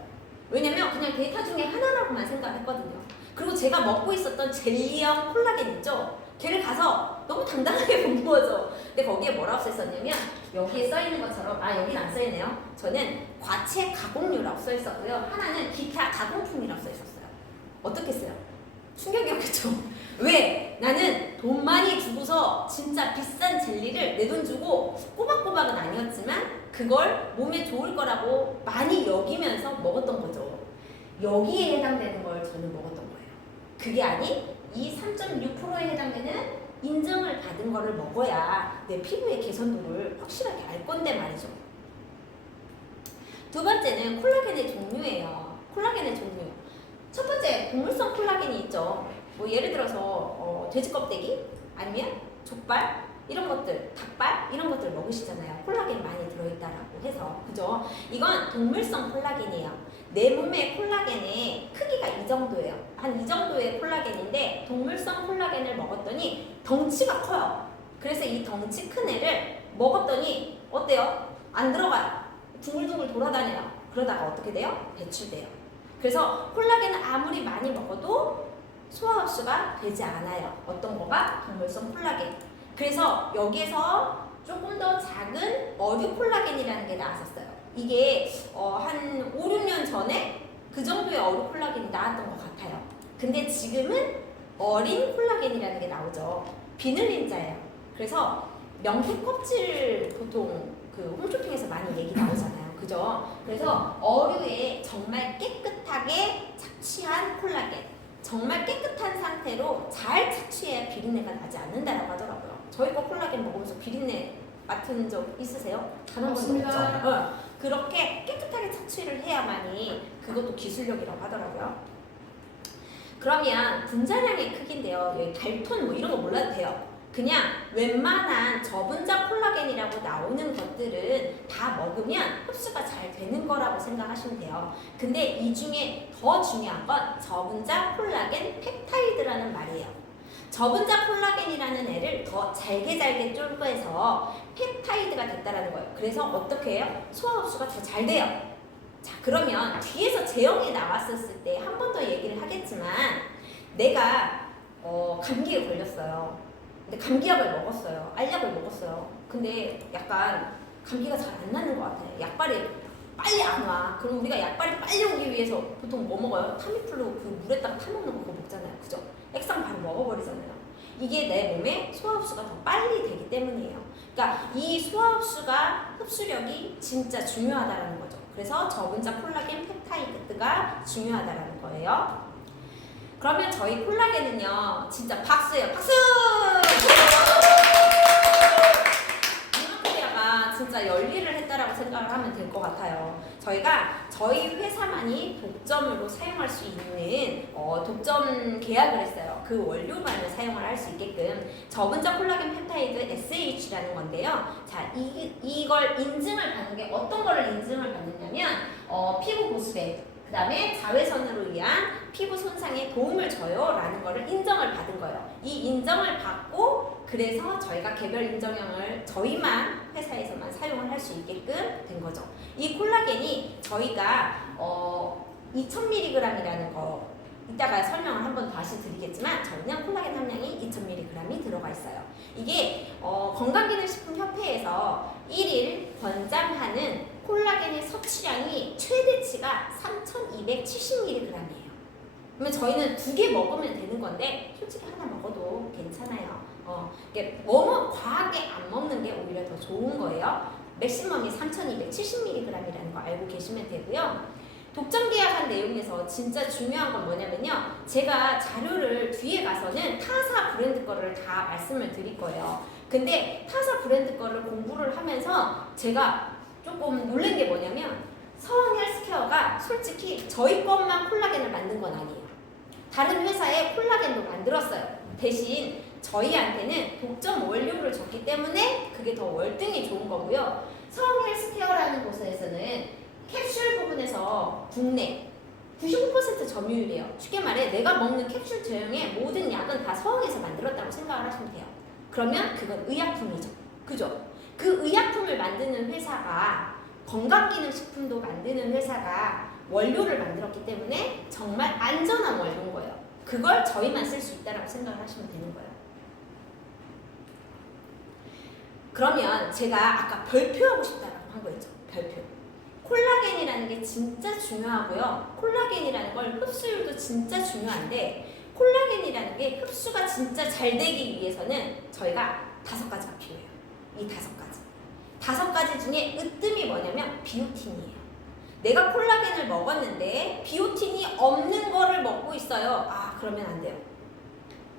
왜냐면 그냥 데이터 중에 하나라고만 생각했거든요. 그리고 제가 먹고 있었던 젤리형 콜라겐 있죠? 걔를 가서 너무 당당하게 본 거죠. 근데 거기에 뭐라고 써있었냐면 여기에 써있는 것처럼 여기는 안 써있네요. 저는 과체 가공류라고 써있었고요. 하나는 기타 가공품이라고 써있었어요. 어떻게 써요? 충격이었겠죠. 왜? 나는 돈 많이 주고서 진짜 비싼 젤리를 내 돈 주고 꼬박꼬박은 아니었지만 그걸 몸에 좋을 거라고 많이 여기면서 먹었던 거죠. 여기에 해당되는 걸 저는 먹었던 거예요. 그게 아닌 이 3.6%에 해당되는 인증을 받은 거를 먹어야 내 피부의 개선도를 확실하게 알 건데 말이죠. 두 번째는 콜라겐의 종류예요. 콜라겐의 종류. 첫 번째, 곡물성 콜라겐이 있죠. 뭐 예를 들어서 돼지 껍데기 아니면 족발 이런 것들, 닭발 이런 것들 먹으시잖아요. 콜라겐 많이 들어있다라고 해서, 그죠? 이건 동물성 콜라겐이에요. 내 몸의 콜라겐의 크기가 이 정도예요. 한 이 정도의 콜라겐인데 동물성 콜라겐을 먹었더니 덩치가 커요. 그래서 이 덩치 큰 애를 먹었더니 어때요? 안 들어가요. 둥글둥글 돌아다녀요. 그러다가 어떻게 돼요? 배출돼요. 그래서 콜라겐을 아무리 많이 먹어도 소화 흡수가 되지 않아요. 어떤 거가? 동물성 콜라겐. 그래서 여기에서 조금 더 작은 어류 콜라겐이라는 게 나왔었어요. 이게 한 5, 6년 전에 그 정도의 어류 콜라겐이 나왔던 것 같아요. 근데 지금은 어린 콜라겐이라는 게 나오죠. 비늘린자예요. 그래서 명태 껍질 보통 그 홈쇼핑에서 많이 얘기 나오잖아요. 그죠? 그래서 어류에 정말 깨끗하게 착취한 콜라겐. 정말 깨끗한 상태로 잘 착취해야 비린내가 나지 않는다라고 하더라고요. 저희 거 콜라겐 먹으면서 비린내 맡은 적 있으세요? 단 한 번도 없죠. 그렇게 깨끗하게 착취를 해야만이 그것도 기술력이라고 하더라고요. 그러면 분자량의 크기인데요. 여기 달톤 뭐 이런 거 몰라도 돼요. 그냥 웬만한 저분자 콜라겐이라고 나오는 것들은 다 먹으면 흡수가 잘 되는 거라고 생각하시면 돼요. 근데 이 중에 더 중요한 건 저분자 콜라겐 펩타이드라는 말이에요. 저분자 콜라겐이라는 애를 더 잘게 쫄고해서 펩타이드가 됐다라는 거예요. 그래서 어떻게 해요? 소화 흡수가 더 잘 돼요. 자, 그러면 뒤에서 제형이 나왔었을 때 한 번 더 얘기를 하겠지만 내가 감기에 걸렸어요. 근데 감기약을 먹었어요. 알약을 먹었어요. 근데 약간 감기가 잘 안 나는 것 같아요. 약발이 빨리 안 와. 그럼 우리가 약발이 빨리 오기 위해서 보통 뭐 먹어요? 타미플루 그 물에다가 타먹는 거 그거 먹잖아요. 그죠? 액상 바로 먹어버리잖아요. 이게 내 몸에 소화 흡수가 더 빨리 되기 때문이에요. 그러니까 이 소화 흡수가 흡수력이 진짜 중요하다라는 거죠. 그래서 저분자 콜라겐 펩타이드가 중요하다라는 거예요. 그러면 저희 콜라겐은요, 진짜 박수예요. 박수! 이만큼이라가 진짜 열일을 했다라고 생각을 하면 될 것 같아요. 저희가 저희 회사만이 독점으로 사용할 수 있는 독점 계약을 했어요. 그 원료만을 사용을 할 수 있게끔 저분자 콜라겐 펩타이드 SH라는 건데요. 자, 이걸 인증을 받는 게 어떤 거를 인증을 받느냐면 피부 보습에 그 다음에 자외선으로 인한 피부 손상에 도움을 줘요 라는 거를 인정을 받은 거예요. 이 인정을 받고 그래서 저희가 개별 인정형을 저희만 회사에서만 사용을 할 수 있게끔 된 거죠. 이 콜라겐이 저희가 2000mg이라는 거 이따가 설명을 한번 다시 드리겠지만 저희는 콜라겐 함량이 2000mg이 들어가 있어요. 이게 건강기능식품협회에서 1일 권장하는 콜라겐의 섭취량이 최대치가 3,270mg이에요. 그러면 저희는 2개 먹으면 되는 건데 솔직히 하나 먹어도 괜찮아요. 이게 너무 과하게 안 먹는 게 오히려 더 좋은 거예요. 맥시멈이 3,270mg이라는 거 알고 계시면 되고요. 독점 계약한 내용에서 진짜 중요한 건 뭐냐면요. 제가 자료를 뒤에 가서는 타사 브랜드 거를 다 말씀을 드릴 거예요. 근데 타사 브랜드 거를 공부를 하면서 제가 조금 놀란 게 뭐냐면 서원 헬스케어가 솔직히 저희 것만 콜라겐을 만든 건 아니에요. 다른 회사에 콜라겐도 만들었어요. 대신 저희한테는 독점 원료를 줬기 때문에 그게 더 월등히 좋은 거고요. 서원 헬스케어라는 곳에서는 캡슐 부분에서 국내 99% 점유율이에요. 쉽게 말해 내가 먹는 캡슐 제형의 모든 약은 다 서원에서 만들었다고 생각을 하시면 돼요. 그러면 그건 의약품이죠. 그죠? 그 의약품을 만드는 회사가 건강기능식품도 만드는 회사가 원료를 만들었기 때문에 정말 안전한 원료인 거예요. 그걸 저희만 쓸 수 있다고 생각을 하시면 되는 거예요. 그러면 제가 아까 별표하고 싶다라고 한 거였죠. 별표. 콜라겐이라는 게 진짜 중요하고요. 콜라겐이라는 걸 흡수율도 진짜 중요한데 콜라겐이라는 게 흡수가 진짜 잘 되기 위해서는 저희가 5가지가 필요해요. 이 5가지. 5가지 중에 으뜸이 뭐냐면 비오틴이에요. 내가 콜라겐을 먹었는데 비오틴이 없는 거를 먹고 있어요. 그러면 안 돼요.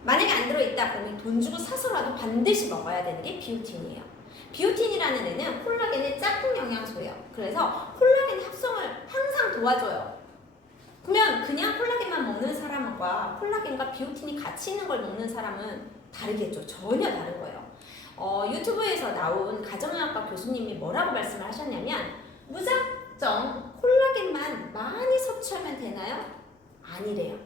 만약에 안 들어있다 그러면 돈 주고 사서라도 반드시 먹어야 되는 게 비오틴이에요. 비오틴이라는 애는 콜라겐의 짝꿍 영양소예요. 그래서 콜라겐 합성을 항상 도와줘요. 그러면 그냥 콜라겐만 먹는 사람과 콜라겐과 비오틴이 같이 있는 걸 먹는 사람은 다르겠죠. 전혀 다른 거예요. 유튜브에서 나온 가정의학과 교수님이 뭐라고 말씀을 하셨냐면 무작정 콜라겐만 많이 섭취하면 되나요? 아니래요.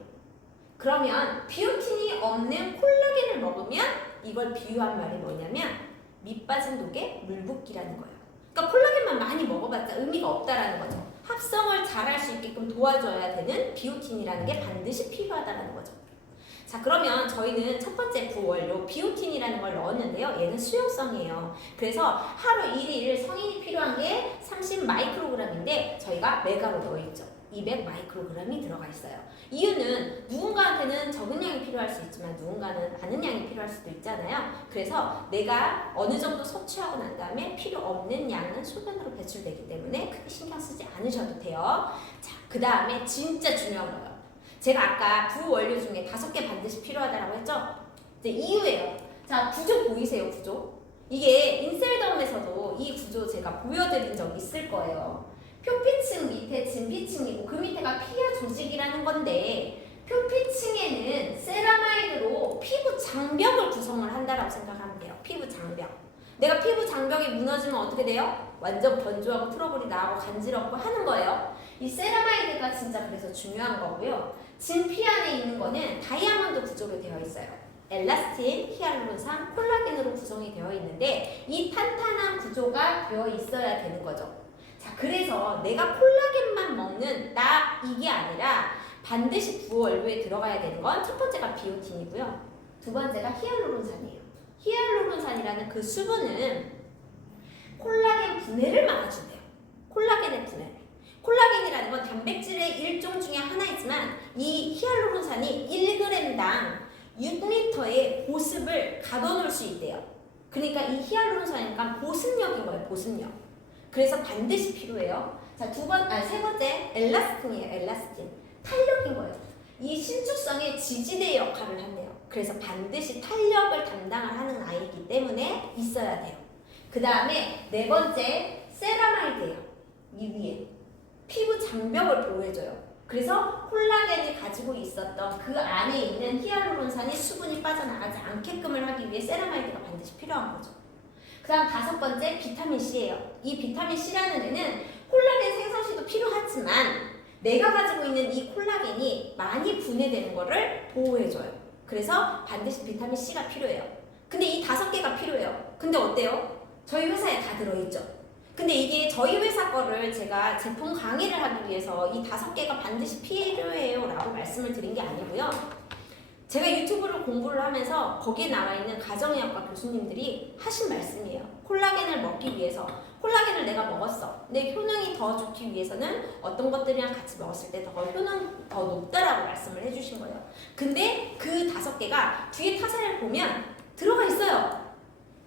그러면 비오틴이 없는 콜라겐을 먹으면 이걸 비유한 말이 뭐냐면 밑 빠진 독에 물 붓기라는 거예요. 그러니까 콜라겐만 많이 먹어봤자 의미가 없다라는 거죠. 합성을 잘할 수 있게끔 도와줘야 되는 비오틴이라는 게 반드시 필요하다라는 거죠. 자, 그러면 저희는 첫 번째 부원료 비오틴이라는 걸 넣었는데요. 얘는 수용성이에요. 그래서 하루 1일 성인이 필요한 게 30마이크로그램인데 저희가 메가로 넣어있죠. 200마이크로그램이 들어가 있어요. 이유는 누군가한테는 적은 양이 필요할 수 있지만 누군가는 많은 양이 필요할 수도 있잖아요. 그래서 내가 어느 정도 섭취하고 난 다음에 필요 없는 양은 소변으로 배출되기 때문에 크게 신경 쓰지 않으셔도 돼요. 자, 그 다음에 진짜 중요한 거예요. 제가 아까 부원료 중에 5개 반드시 필요하다고 했죠? 이제 이유예요. 자, 구조 보이세요, 구조? 이게 인셀덤에서도 이 구조 제가 보여드린 적 있을 거예요. 표피층 밑에 진피층이고 그 밑에가 피하 조직이라는 건데 표피층에는 세라마이드로 피부 장벽을 구성을 한다라고 생각하면 돼요. 피부 장벽. 내가 피부 장벽이 무너지면 어떻게 돼요? 완전 번조하고 트러블이 나고 간지럽고 하는 거예요. 이 세라마이드가 진짜 그래서 중요한 거고요. 진피 안에 있는 거는 다이아몬드 구조로 되어 있어요. 엘라스틴, 히알루론산, 콜라겐으로 구성이 되어 있는데 이 탄탄한 구조가 되어 있어야 되는 거죠. 자, 그래서 내가 콜라겐만 먹는 나 이게 아니라 반드시 부원료에 들어가야 되는 건 첫 번째가 비오틴이고요. 두 번째가 히알루론산이에요. 히알루론산이라는 그 수분은 콜라겐 분해를 막아준대요. 콜라겐의 분해를. 콜라겐이라는 건 단백질의 일종 중에 하나이지만 이 히알루론산이 1g당 6리터의 보습을 가둬놓을 수 있대요. 그러니까 이 히알루론산이니까 보습력인 거예요. 보습력. 그래서 반드시 필요해요. 자, 세 번째 엘라스틴이에요. 엘라스틴. 탄력인 거예요. 이 신축성의 지지대 역할을 한대요. 그래서 반드시 탄력을 담당을 하는 아이이기 때문에 있어야 돼요. 그 다음에 네 번째 세라마이드예요. 이 위에 피부 장벽을 보호해줘요. 그래서 콜라겐이 가지고 있었던 그 안에 있는 히알루론산이 수분이 빠져나가지 않게끔을 하기 위해 세라마이드가 반드시 필요한 거죠. 그 다음 5번째 비타민C예요. 이 비타민C라는 애는 콜라겐 생성시도 필요하지만 내가 가지고 있는 이 콜라겐이 많이 분해되는 거를 보호해줘요. 그래서 반드시 비타민C가 필요해요. 근데 이 5개가 필요해요. 근데 어때요? 저희 회사에 다 들어있죠. 근데 이게 저희 회사 거를 제가 제품 강의를 하기 위해서 이 5개가 반드시 필요해요 라고 말씀을 드린 게 아니고요. 제가 유튜브를 공부를 하면서 거기에 나와 있는 가정의학과 교수님들이 하신 말씀이에요. 콜라겐을 먹기 위해서 콜라겐을 내가 먹었어. 내 효능이 더 좋기 위해서는 어떤 것들이랑 같이 먹었을 때 더 효능 더 높다라고 말씀을 해주신 거예요. 근데 그 5개가 뒤에 타사를 보면 들어가 있어요.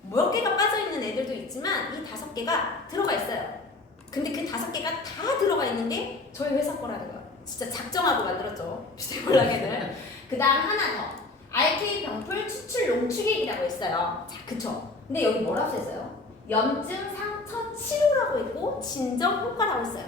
몇 개가 빠져있는 애들도 있지만 이 5개가 들어가 있어요. 근데 그 5개가 다 들어가 있는 게 저희 회사 거라는 거예요. 진짜 작정하고 만들었죠. 비슷 콜라겐을. 그 다음 하나 더. RK 병풀 추출 농축액이라고 있어요. 자, 그쵸. 근데 여기 뭐라고 써있어요? 염증 상처 치료라고 있고 진정 효과라고 있어요.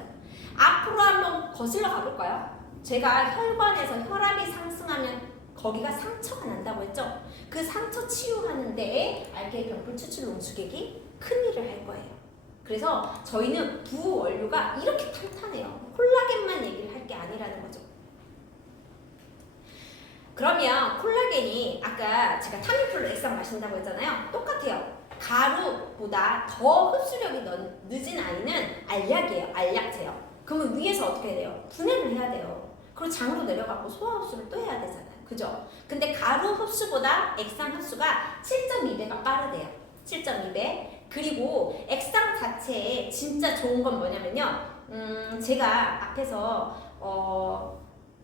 앞으로 한번 거슬러 가볼까요? 제가 혈관에서 혈압이 상승하면 거기가 상처가 난다고 했죠? 그 상처 치유하는 데에 RK 병풀 추출 농축액이 큰 일을 할 거예요. 그래서 저희는 부원료가 이렇게 탄탄해요. 콜라겐만 얘기를 할 게 아니라는 거죠. 그러면 콜라겐이 아까 제가 타미플루 액상 마신다고 했잖아요. 똑같아요. 가루보다 더 흡수력이 늦은 아이는 알약이에요. 알약제요. 그러면 위에서 어떻게 해야 돼요? 분해를 해야 돼요. 그리고 장으로 내려가고 소화 흡수를 또 해야 되잖아요. 그죠? 근데 가루 흡수보다 액상 흡수가 7.2배가 빠르대요. 7.2배. 그리고 액상 자체에 진짜 좋은 건 뭐냐면요. 제가 앞에서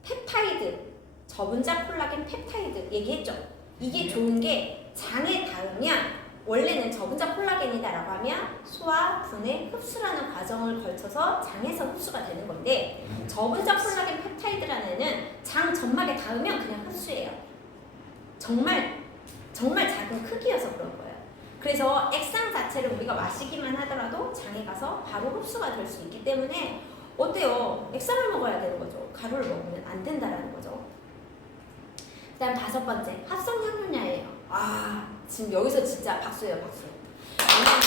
펩타이드, 저분자 콜라겐 펩타이드 얘기했죠. 이게 좋은 게 장에 닿으면 원래는 저분자 콜라겐이다라고 하면 소화, 분해, 흡수라는 과정을 거쳐서 장에서 흡수가 되는 건데 저분자 콜라겐 펩타이드라는 애는 장 점막에 닿으면 그냥 흡수예요. 정말 작은 크기여서 그런 거예요. 그래서 액상 자체를 우리가 마시기만 하더라도 장에 가서 바로 흡수가 될 수 있기 때문에 어때요? 액상을 먹어야 되는 거죠. 가루를 먹으면 안 된다라는 거죠. 그 다음 5번째, 합성향료냐예요. 아, 지금 여기서 진짜 박수예요, 박수. 왜냐면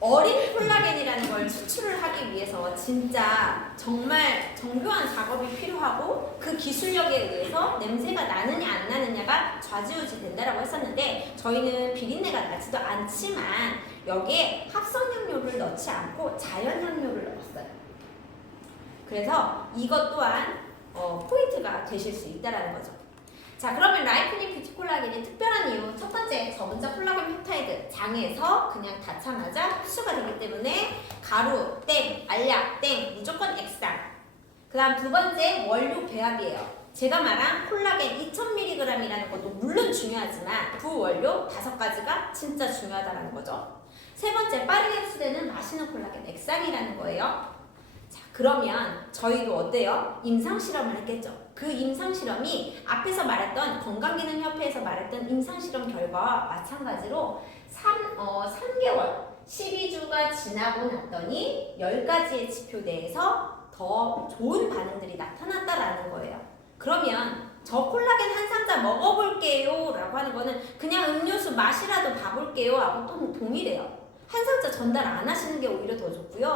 어린 콜라겐이라는 걸 추출을 하기 위해서 진짜 정말 정교한 작업이 필요하고 그 기술력에 의해서 냄새가 나느냐 안 나느냐가 좌지우지 된다라고 했었는데 저희는 비린내가 나지도 않지만 여기에 합성향료를 넣지 않고 자연향료를 넣었어요. 그래서 이것 또한 포인트가 되실 수 있다는 거죠. 자, 그러면 라이프닝 뷰티 콜라겐이 특별한 이유 첫 번째, 저분자 콜라겐 펩타이드 장에서 그냥 닿자마자 흡수가 되기 때문에 가루 땡, 알약 땡, 무조건 액상. 그 다음 2번째, 원료 배합이에요. 제가 말한 콜라겐 2000mg이라는 것도 물론 중요하지만 부원료 5가지가 진짜 중요하다는 거죠. 3번째, 빠르게 흡수되는 마시는 콜라겐 액상이라는 거예요. 자, 그러면 저희도 어때요? 임상실험을 했겠죠. 그 임상실험이 앞에서 말했던 건강기능협회에서 말했던 임상실험 결과와 마찬가지로 3개월, 12주가 지나고 났더니 10가지의 지표 내에서 더 좋은 반응들이 나타났다라는 거예요. 그러면 저 콜라겐 한 상자 먹어볼게요 라고 하는 거는 그냥 음료수 맛이라도 봐볼게요 하고 또 동일해요. 한 상자 전달 안 하시는 게 오히려 더 좋고요.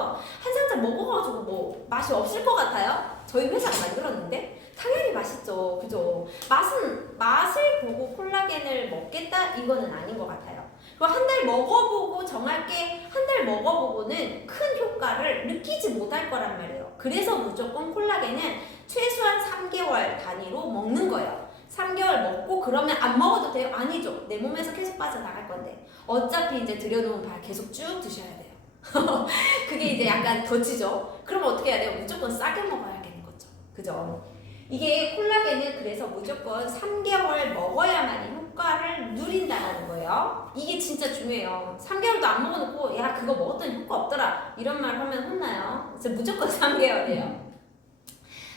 한 상자 먹어가지고 뭐 맛이 없을 것 같아요? 저희 회사가 만들었는데 당연히 맛있죠. 그죠? 맛을 보고 콜라겐을 먹겠다 이거는 아닌 것 같아요. 그리고 한 달 먹어보고 정할게 한 달 먹어보고는 큰 효과를 느끼지 못할 거란 말이에요. 그래서 무조건 콜라겐은 최소한 3개월 단위로 먹는 거예요. 3개월 먹고 그러면 안 먹어도 돼요? 아니죠. 내 몸에서 계속 빠져나갈 건데 어차피 이제 들여놓은 발 계속 쭉 드셔야 돼요. 그게 이제 약간 덧치죠. 그럼 어떻게 해야 돼요? 무조건 싸게 먹어야겠는 거죠. 그죠? 이게 콜라겐은 그래서 무조건 3개월 먹어야만 효과를 누린다는 거예요. 이게 진짜 중요해요. 3개월도 안 먹어놓고 야 그거 먹었더니 효과 없더라 이런 말 하면 혼나요. 그래서 무조건 3개월이에요.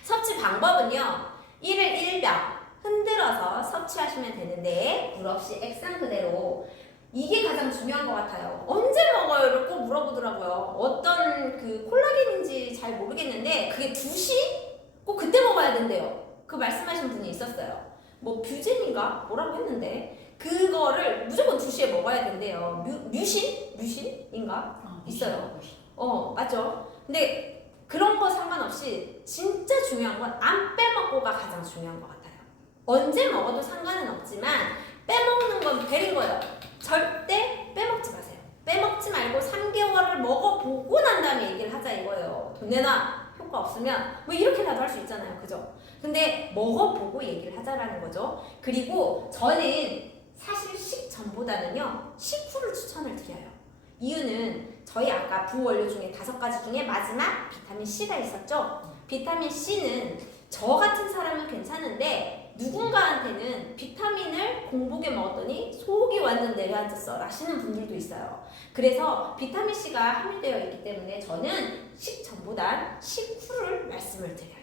섭취 방법은요. 1을 1병 흔들어서 섭취하시면 되는데 물 없이 액상 그대로 이게 가장 중요한 것 같아요. 언제 먹어요? 이걸 꼭 물어보더라고요. 어떤 그 콜라겐인지 잘 모르겠는데 그게 2시? 꼭 그때 먹어야 된대요. 그 말씀하신 분이 있었어요. 뭐 뷰젠인가? 뭐라고 했는데 그거를 무조건 2시에 먹어야 된대요. 뮤신인가? 있어요. 맞죠? 근데 그런 거 상관없이 진짜 중요한 건 안 빼먹고가 가장 중요한 것 같아요. 언제 먹어도 상관은 없지만 빼먹는 건 베린 거예요. 절대 빼먹지 마세요. 빼먹지 말고 3개월을 먹어보고 난 다음에 얘기를 하자 이거예요. 돈 내놔 효과 없으면 뭐 이렇게라도 할 수 있잖아요. 그죠? 근데 먹어보고 얘기를 하자라는 거죠. 그리고 저는 사실 식전보다는요, 식후를 추천을 드려요. 이유는 저희 아까 부원료 중에 5가지 중에 마지막 비타민 C가 있었죠. 비타민 C는 저 같은 사람은 괜찮은데 누군가한테는 비타민을 공복에 먹었더니 속이 완전 내려앉았어 라시는 분들도 있어요. 그래서 비타민 C가 함유되어 있기 때문에 저는 식전보단 식후를 말씀을 드려요.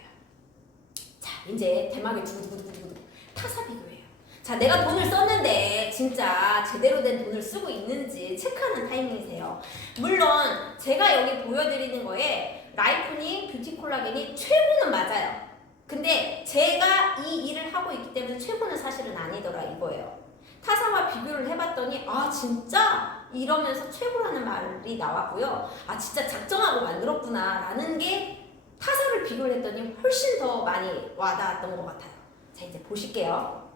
자, 이제 대망의 두구두구두구두구 타사 비교예요. 자, 내가 돈을 썼는데 진짜 제대로 된 돈을 쓰고 있는지 체크하는 타이밍이세요. 물론 제가 여기 보여드리는 거에 라이코닉, 뷰티 콜라겐이 최고는 맞아요. 근데 제가 이 일을 하고 있기 때문에 최고는 사실은 아니더라 이거예요. 타사와 비교를 해봤더니 아 진짜 이러면서 최고라는 말이 나왔고요. 아 진짜 작정하고 만들었구나 라는 게 타사를 비교를 했더니 훨씬 더 많이 와닿았던 것 같아요. 자 이제 보실게요.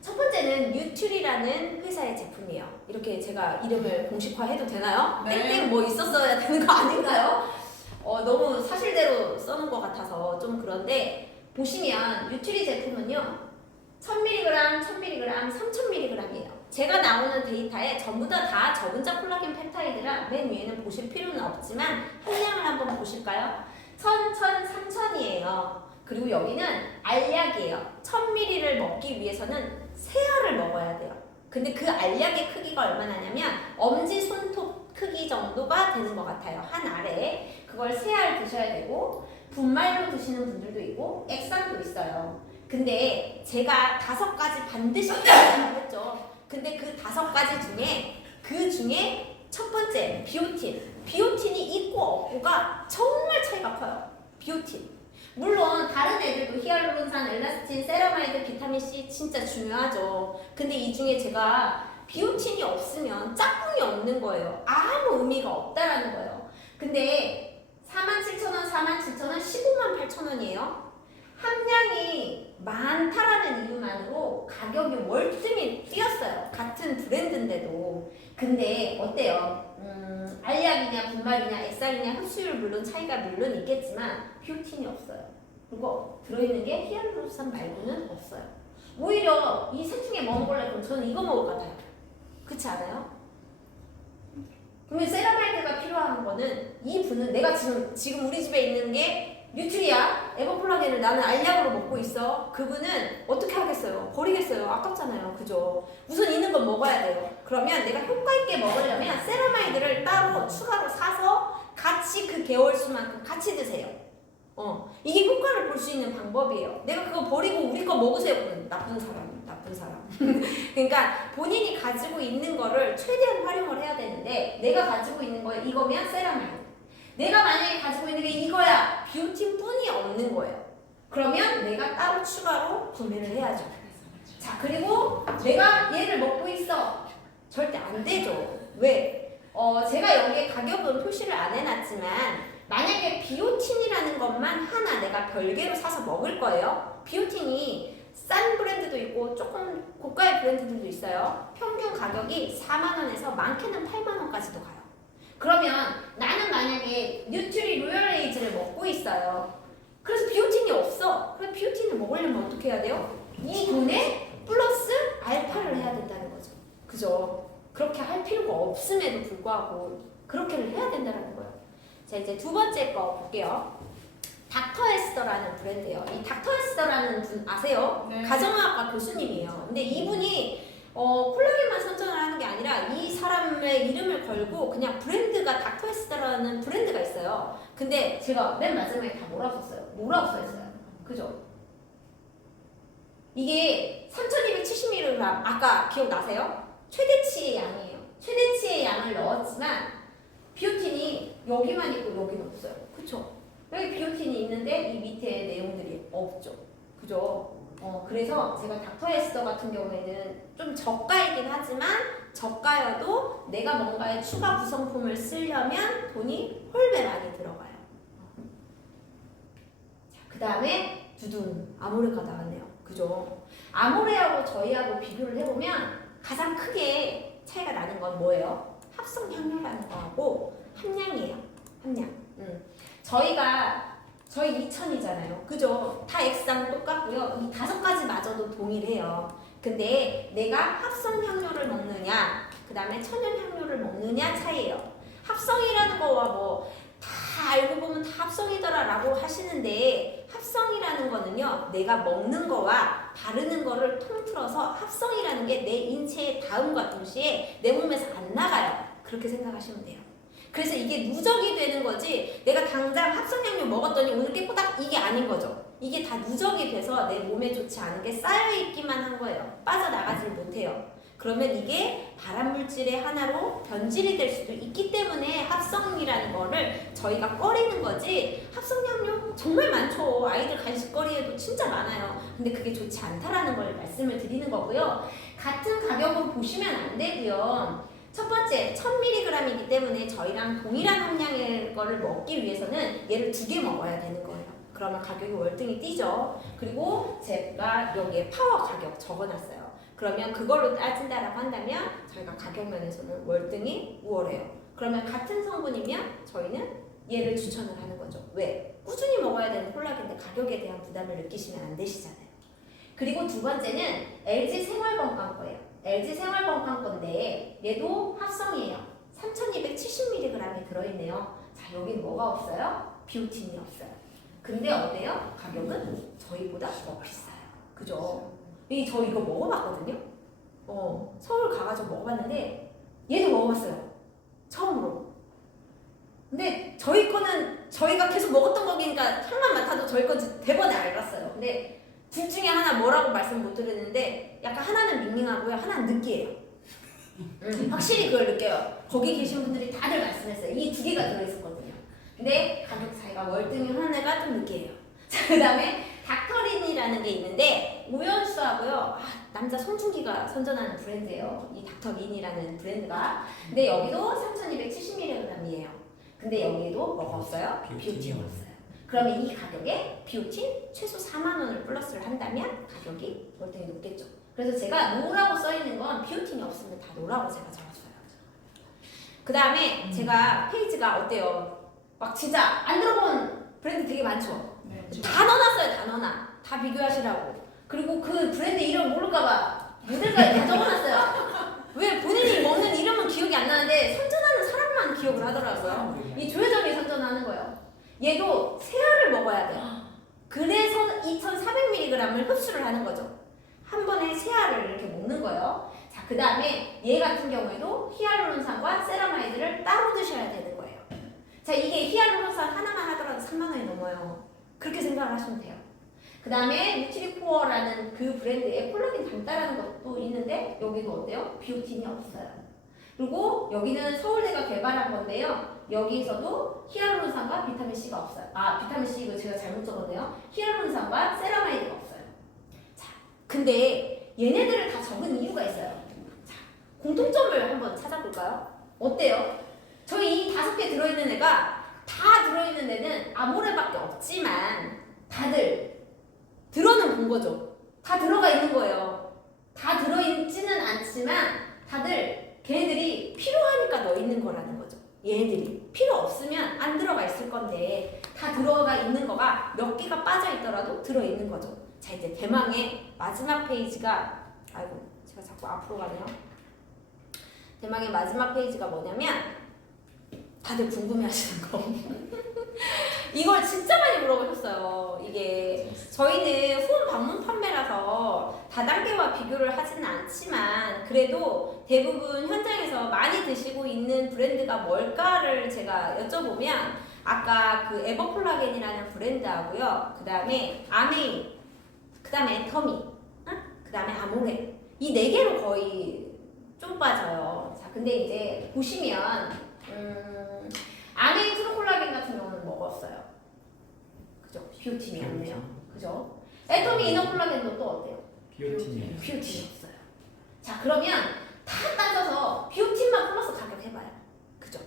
첫 번째는 뉴트리라는 회사의 제품이에요. 이렇게 제가 이름을 공식화해도 되나요? 네. 땡땡 뭐 있었어야 되는 거 아닌가요? 너무 사실대로 써놓은 것 같아서 좀 그런데 보시면 뉴트리 제품은요 1000mg, 1000mg, 3000mg이에요. 제가 나오는 데이터에 전부 다 저분자 콜라겐 펩타이드라 맨 위에는 보실 필요는 없지만 함량을 한번 보실까요? 1000, 3000이에요. 그리고 여기는 알약이에요. 1000ml를 먹기 위해서는 3알을 먹어야 돼요. 근데 그 알약의 크기가 얼마나냐면 엄지손톱 크기 정도가 되는 것 같아요. 한 알에. 그걸 3알 드셔야 되고 분말로 드시는 분들도 있고 액상도 있어요. 근데 제가 5가지 반드시 드신다고 했죠. 근데 그 5가지 중에 첫 번째 비오틴. 비오틴이 있고 없고가 정말 차이가 커요. 비오틴. 물론 다른 애들도 히알루론산, 엘라스틴, 세라마이드, 비타민C 진짜 중요하죠. 근데 이 중에 제가 비오틴이 없으면 짝꿍이 없는 거예요. 아무 의미가 없다라는 거예요. 근데 47,000원, 47,000원, 158,000원이에요. 함량이 많다라는 이유만으로 가격이 월등히 뛰었어요. 같은 브랜드인데도. 근데 어때요? 알약이냐 분말이냐 액살이냐 흡수율 물론 차이가 물론 있겠지만 비오틴이 없어요. 그리고 들어있는 게 히알루론산 말고는 없어요. 오히려 이 셋 중에 뭐 먹을래? 그럼 저는 이거 먹을 것 같아요. 그렇지 않아요? 그러면 세라마이드가 필요한 거는 이 분은 내가 지금 우리 집에 있는 게 뉴트리아, 에버콜라겐을 나는 알약으로 먹고 있어. 그분은 어떻게 하겠어요? 버리겠어요. 아깝잖아요. 그죠? 우선 있는 건 먹어야 돼요. 그러면 내가 효과 있게 먹으려면 세라마이드를 따로 추가로 사서 같이 그 개월수만큼 같이 드세요. 이게 효과를 볼 수 있는 방법이에요. 내가 그거 버리고 우리 거 먹으세요. 나쁜 사람. 그러니까 본인이 가지고 있는 거를 최대한 활용을 해야 되는데 내가 가지고 있는 거 이거면 세라마이드. 내가 만약에 가지고 있는 게 이거야. 비오틴 뿐이 없는 거예요. 그러면 내가 따로 추가로 구매를 해야죠. 자, 그리고 내가 얘를 먹고 있어. 절대 안 되죠. 왜? 제가 여기에 가격은 표시를 안 해놨지만 만약에 비오틴이라는 것만 하나 내가 별개로 사서 먹을 거예요. 비오틴이 싼 브랜드도 있고 조금 고가의 브랜드들도 있어요. 평균 가격이 4만원에서 많게는 8만원까지도 가요. 그러면 나는 만약에 뉴트리 로열에이지를 먹고 있어요. 그래서 비오틴이 없어. 그럼 비오틴을 먹으려면 어떻게 해야 돼요? 이 돈에 플러스 알파를 해야 된다는 거죠. 그죠? 그렇게 할 필요가 없음에도 불구하고 그렇게를 해야 된다는 거예요. 자, 이제 두 번째 거 볼게요. 닥터 에스더라는 브랜드예요. 이 닥터 에스더라는 분 아세요? 네. 가정의학과 교수님이에요. 근데 이분이 콜라겐만 선전을 하는 게 아니라 이 사람의 이름을 걸고 그냥 브랜드가 닥터 에스더라는 브랜드가 있어요. 근데 제가 맨 마지막에 다 뭐라고 썼어요? 뭐라고 써있어요? 그죠? 이게 3270mg 아까 기억나세요? 최대치의 양이에요. 최대치의 양을 넣었지만 비오틴이 여기만 있고 여기는 없어요. 그쵸? 여기 비오틴이 있는데 이 밑에 내용들이 없죠. 그죠? 그래서 제가 닥터 에스더 같은 경우에는 좀 저가이긴 하지만 저가여도 내가 뭔가의 추가 구성품을 쓰려면 돈이 헐배 많이 들어가요. 자, 그 다음에 두둥 아모레가 나왔네요. 그죠? 아모레하고 저희하고 비교를 해보면 가장 크게 차이가 나는 건 뭐예요? 합성 향료라는 거하고 함량이에요. 함량. 저희가 저희 2,000이잖아요. 그죠? 다 X랑 똑같고요. 이 5가지마저도 동일해요. 근데 내가 합성 향료를 먹느냐, 그 다음에 천연 향료를 먹느냐 차이예요. 합성이라는 거와 뭐 다 알고 보면 다 합성이더라라고 하시는데, 합성이라는 거는요, 내가 먹는 거와 바르는 거를 통틀어서 합성이라는 게 내 인체의 다음과 동시에 내 몸에서 안 나가요. 그렇게 생각하시면 돼요. 그래서 이게 누적이 되는 거지, 내가 당장 합성향료 먹었더니 오늘 깨꼬닥 이게 아닌 거죠. 이게 다 누적이 돼서 내 몸에 좋지 않은 게 쌓여있기만 한 거예요. 빠져나가질 못해요. 그러면 이게 발암물질의 하나로 변질이 될 수도 있기 때문에 합성이라는 거를 저희가 꺼리는 거지, 합성향료 정말 많죠. 아이들 간식거리에도 진짜 많아요. 근데 그게 좋지 않다라는 걸 말씀을 드리는 거고요. 같은 가격으로 보시면 안 되고요. 첫 번째, 1000mg이기 때문에 저희랑 동일한 함량의 거를 먹기 위해서는 얘를 2개 먹어야 되는 거예요. 그러면 가격이 월등히 뛰죠. 그리고 제가 여기에 파워 가격 적어놨어요. 그러면 그걸로 따진다라고 한다면 저희가 가격 면에서는 월등히 우월해요. 그러면 같은 성분이면 저희는 얘를 추천을 하는 거죠. 왜? 꾸준히 먹어야 되는 콜라겐인데 가격에 대한 부담을 느끼시면 안 되시잖아요. 그리고 두 번째는 LG 생활건강 거예요. LG 생활건강 건데 얘도 합성이에요. 3270mg이 들어있네요. 자, 여긴 뭐가 없어요? 비오틴이 없어요. 근데 어때요? 가격은 저희보다 더 비싸요. 그죠? 저 이거 먹어봤거든요. 서울 가가지고 먹어봤는데 얘도 먹어봤어요. 처음으로. 근데 저희 거는 저희가 계속 먹었던 거기니까 향만 맡아도 저희 건 대번에 알았어요. 근데 둘 중에 하나 뭐라고 말씀 못 드리는데 약간 하나는 밍밍하고요, 하나는 느끼해요. 확실히 그걸 느껴요. 거기 계신 분들이 다들 말씀했어요. 이 2개가 들어있었거든요. 근데 가격 차이가 월등히 하나가 좀 느끼해요. 자, 그 다음에 닥터린이라는 게 있는데 오연수하고요, 남자 송중기가 선전하는 브랜드예요. 이 닥터린이라는 브랜드가. 근데 여기도 3270mg이에요. 근데 여기에도 뭐가 없어요? 비오틴이 없어요. 그러면 이 가격에 비오틴 최소 4만 원을 플러스를 한다면 가격이 월등히 높겠죠. 그래서 제가 노라고 써있는 건 비오틴이 없으면 다 노라고 제가 적었어요. 그 다음에 제가 페이지가 어때요? 막 진짜 안 들어본 브랜드 되게 많죠? 네. 다 넣어놨어요. 다 넣어놔. 다 비교하시라고. 그리고 그 브랜드 이름 모를까봐 모델까지 다 적어놨어요. 왜 본인이 먹는 이름은 기억이 안 나는데 선전하는 사람만 기억을 하더라고요. 이 조혜정이 선전하는 거예요. 얘도 세알을 먹어야 돼요. 그래서 2400mg을 흡수를 하는 거죠. 한 번에 세알을 이렇게 먹는 거예요. 자, 그 다음에 얘 같은 경우에도 히알루론산과 세라마이드를 따로 드셔야 되는 거예요. 자, 이게 히알루론산 하나만 하더라도 3만 원이 넘어요. 그렇게 생각을 하시면 돼요. 그 다음에 뉴트리코어라는 그 브랜드에 콜라겐 담다라는 것도 있는데 여기도 어때요? 비오틴이 없어요. 그리고 여기는 서울대가 개발한 건데요. 여기서도 히알루론산과 비타민C가 없어요. 비타민C 이거 제가 잘못 적었네요. 히알루론산과 세라마이드가 없어요. 자, 근데 얘네들을 다 적은 이유가 있어요. 자, 공통점을 한번 찾아볼까요? 어때요? 저희 이 5개 들어있는 애가 다 들어있는 애는 아모레밖에 없지만 다들 들어는 본 거죠. 다 들어가 있는 거예요. 다 들어있지는 않지만 다들 걔네들이 필요하니까 넣어 있는 거라는 거죠. 얘네들이 필요 없으면 안 들어가 있을 건데 다 들어가 있는 거가 몇 개가 빠져 있더라도 들어 있는 거죠. 자, 이제 대망의 마지막 페이지가, 아이고 제가 자꾸 앞으로 가네요. 대망의 마지막 페이지가 뭐냐면 다들 궁금해하시는 거. 이걸 진짜 많이 물어보셨어요. 이게 저희는 후원 방문 판매라서 다단계와 비교를 하지는 않지만 그래도 대부분 현장에서 많이 드시고 있는 브랜드가 뭘까를 제가 여쭤보면 아까 그 에버콜라겐이라는 브랜드하고요. 그 다음에 아메이, 그 다음에 애터미, 그 다음에 아모레, 이 4개로 거의 좀 빠져요. 자, 근데 이제 보시면 아메이 트루콜라겐 같은 경우는 먹었어요. 그죠? 비오틴이 없네요. 그죠? 애터미 이너콜라겐도 또 어때요? 비오틴이 없어요. 자, 그러면 다 따져서 비오틴만 플러스 가격 해봐요. 그죠?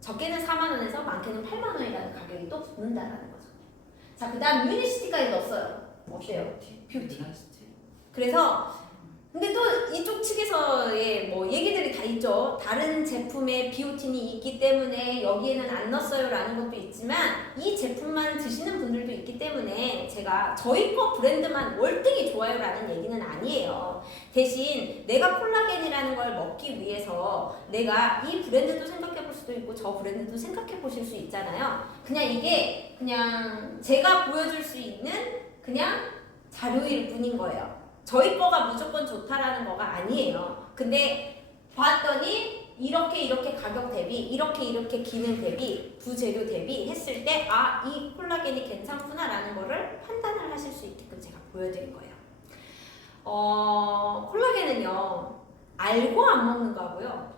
적게는 4만 원에서 많게는 8만 원이라는 가격이 또 붙는다라는 거죠. 자, 그 다음 유니시티까지 넣었어요. 어때요? 비오틴. 그래서 근데 또 이쪽 측에서의 뭐 얘기들이 다 있죠. 다른 제품에 비오틴이 있기 때문에 여기에는 안 넣었어요 라는 것도 있지만 이 제품만 드시는 분들도 있기 때문에 제가 저희 거 브랜드만 월등히 좋아요 라는 얘기는 아니에요. 대신 내가 콜라겐이라는 걸 먹기 위해서 내가 이 브랜드도 생각해 볼 수도 있고 저 브랜드도 생각해 보실 수 있잖아요. 그냥 이게 그냥 제가 보여줄 수 있는 그냥 자료일 뿐인 거예요. 저희 거가 무조건 좋다라는 거가 아니에요. 근데 봤더니 이렇게 가격 대비 이렇게 기능 대비 부재료 대비 했을 때 아, 이 콜라겐이 괜찮구나 라는 거를 판단을 하실 수 있게끔 제가 보여드린 거예요. 콜라겐은요 알고 안 먹는 거하고요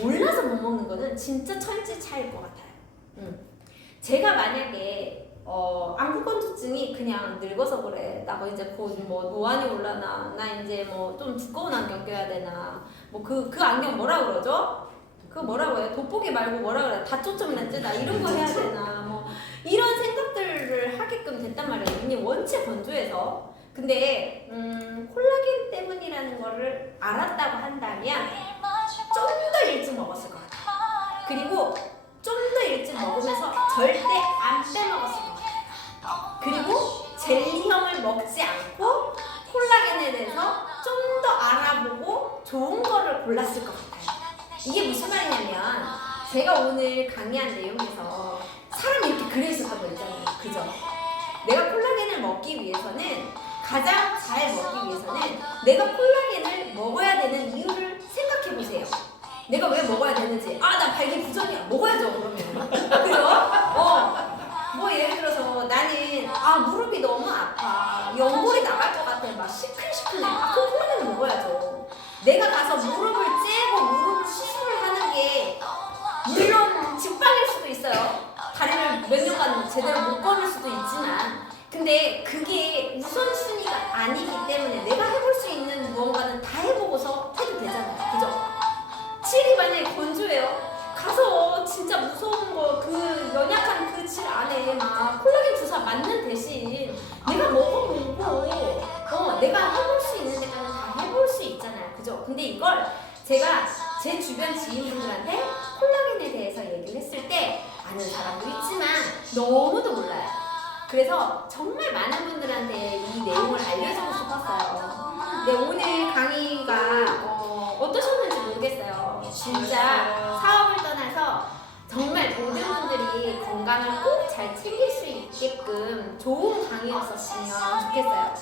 몰라서 못 먹는 거는 진짜 천지 차이일 것 같아요. 제가 만약에 안구건조증이 그냥 늙어서 그래. 나 이제 곧 뭐 노안이 올라나. 나 이제 뭐 좀 두꺼운 안경 껴야 되나. 뭐 그 안경 뭐라 그러죠? 그거 뭐라고 해요? 돋보기 말고 뭐라 그래? 다초점 렌즈다. 이런 거 해야 되나. 뭐 이런 생각들을 하게끔 됐단 말이에요. 이미 원체 건조해서. 근데 콜라겐 때문이라는 거를 알았다고 한다면 좀 더 일찍 먹었을 것 같아요. 그리고 좀 더 일찍 먹으면서 절대 안 빼먹었을 것 같아요. 그리고 젤리형을 먹지 않고 콜라겐에 대해서 좀 더 알아보고 좋은 거를 골랐을 것 같아요. 이게 무슨 말이냐면 제가 오늘 강의한 내용에서 사람이 이렇게 그레이스 가고 있잖아요. 그죠? 내가 콜라겐을 먹기 위해서는 가장 잘 먹기 위해서는 내가 콜라겐을 먹어야 되는 이유를 생각해 보세요. 내가 왜 먹어야 되는지. 아, 나 발기부전이야. 먹어야죠, 그러면. 그죠? 뭐 예를 들어서 나는 무릎이 너무 아파. 연골이 나갈 것 같아. 막 시큰시큰해. 그럼 콜라겐을 먹어야죠. 내가 가서 무릎을 째고 무릎을 수술을 하는 게 물론 직방일 수도 있어요. 다리를 몇 년간 제대로 못 걸을 수도 있지만 근데 그게 우선순위가 아니기 때문에 내가 해볼 수 있는 무언가는 다 해보고서 해도 되잖아요. 그죠? 칠이 만약에 건조해요. 가서 진짜 무서운 거 그 연약한 그 칠 안에 막 콜라겐 주사 맞는 대신 내가 먹어보고 내가 해볼 수 있는 데까지 다 해볼 수 있잖아요. 그죠? 근데 이걸 제가 제 주변 지인분들한테 콜라겐에 대해서 얘기를 했을 때 아는 사람도 있지만 너무도 몰라요. 그래서 정말 많은 분들한테 이 내용을 알려주고 싶었어요. 근데 오늘 강의가 어떠셨는지 모르겠어요. 진짜 사업을 떠나서 정말 모든 분들이 건강을 꼭 잘 챙길 수 있게끔 좋은 강의였었으면 좋겠어요.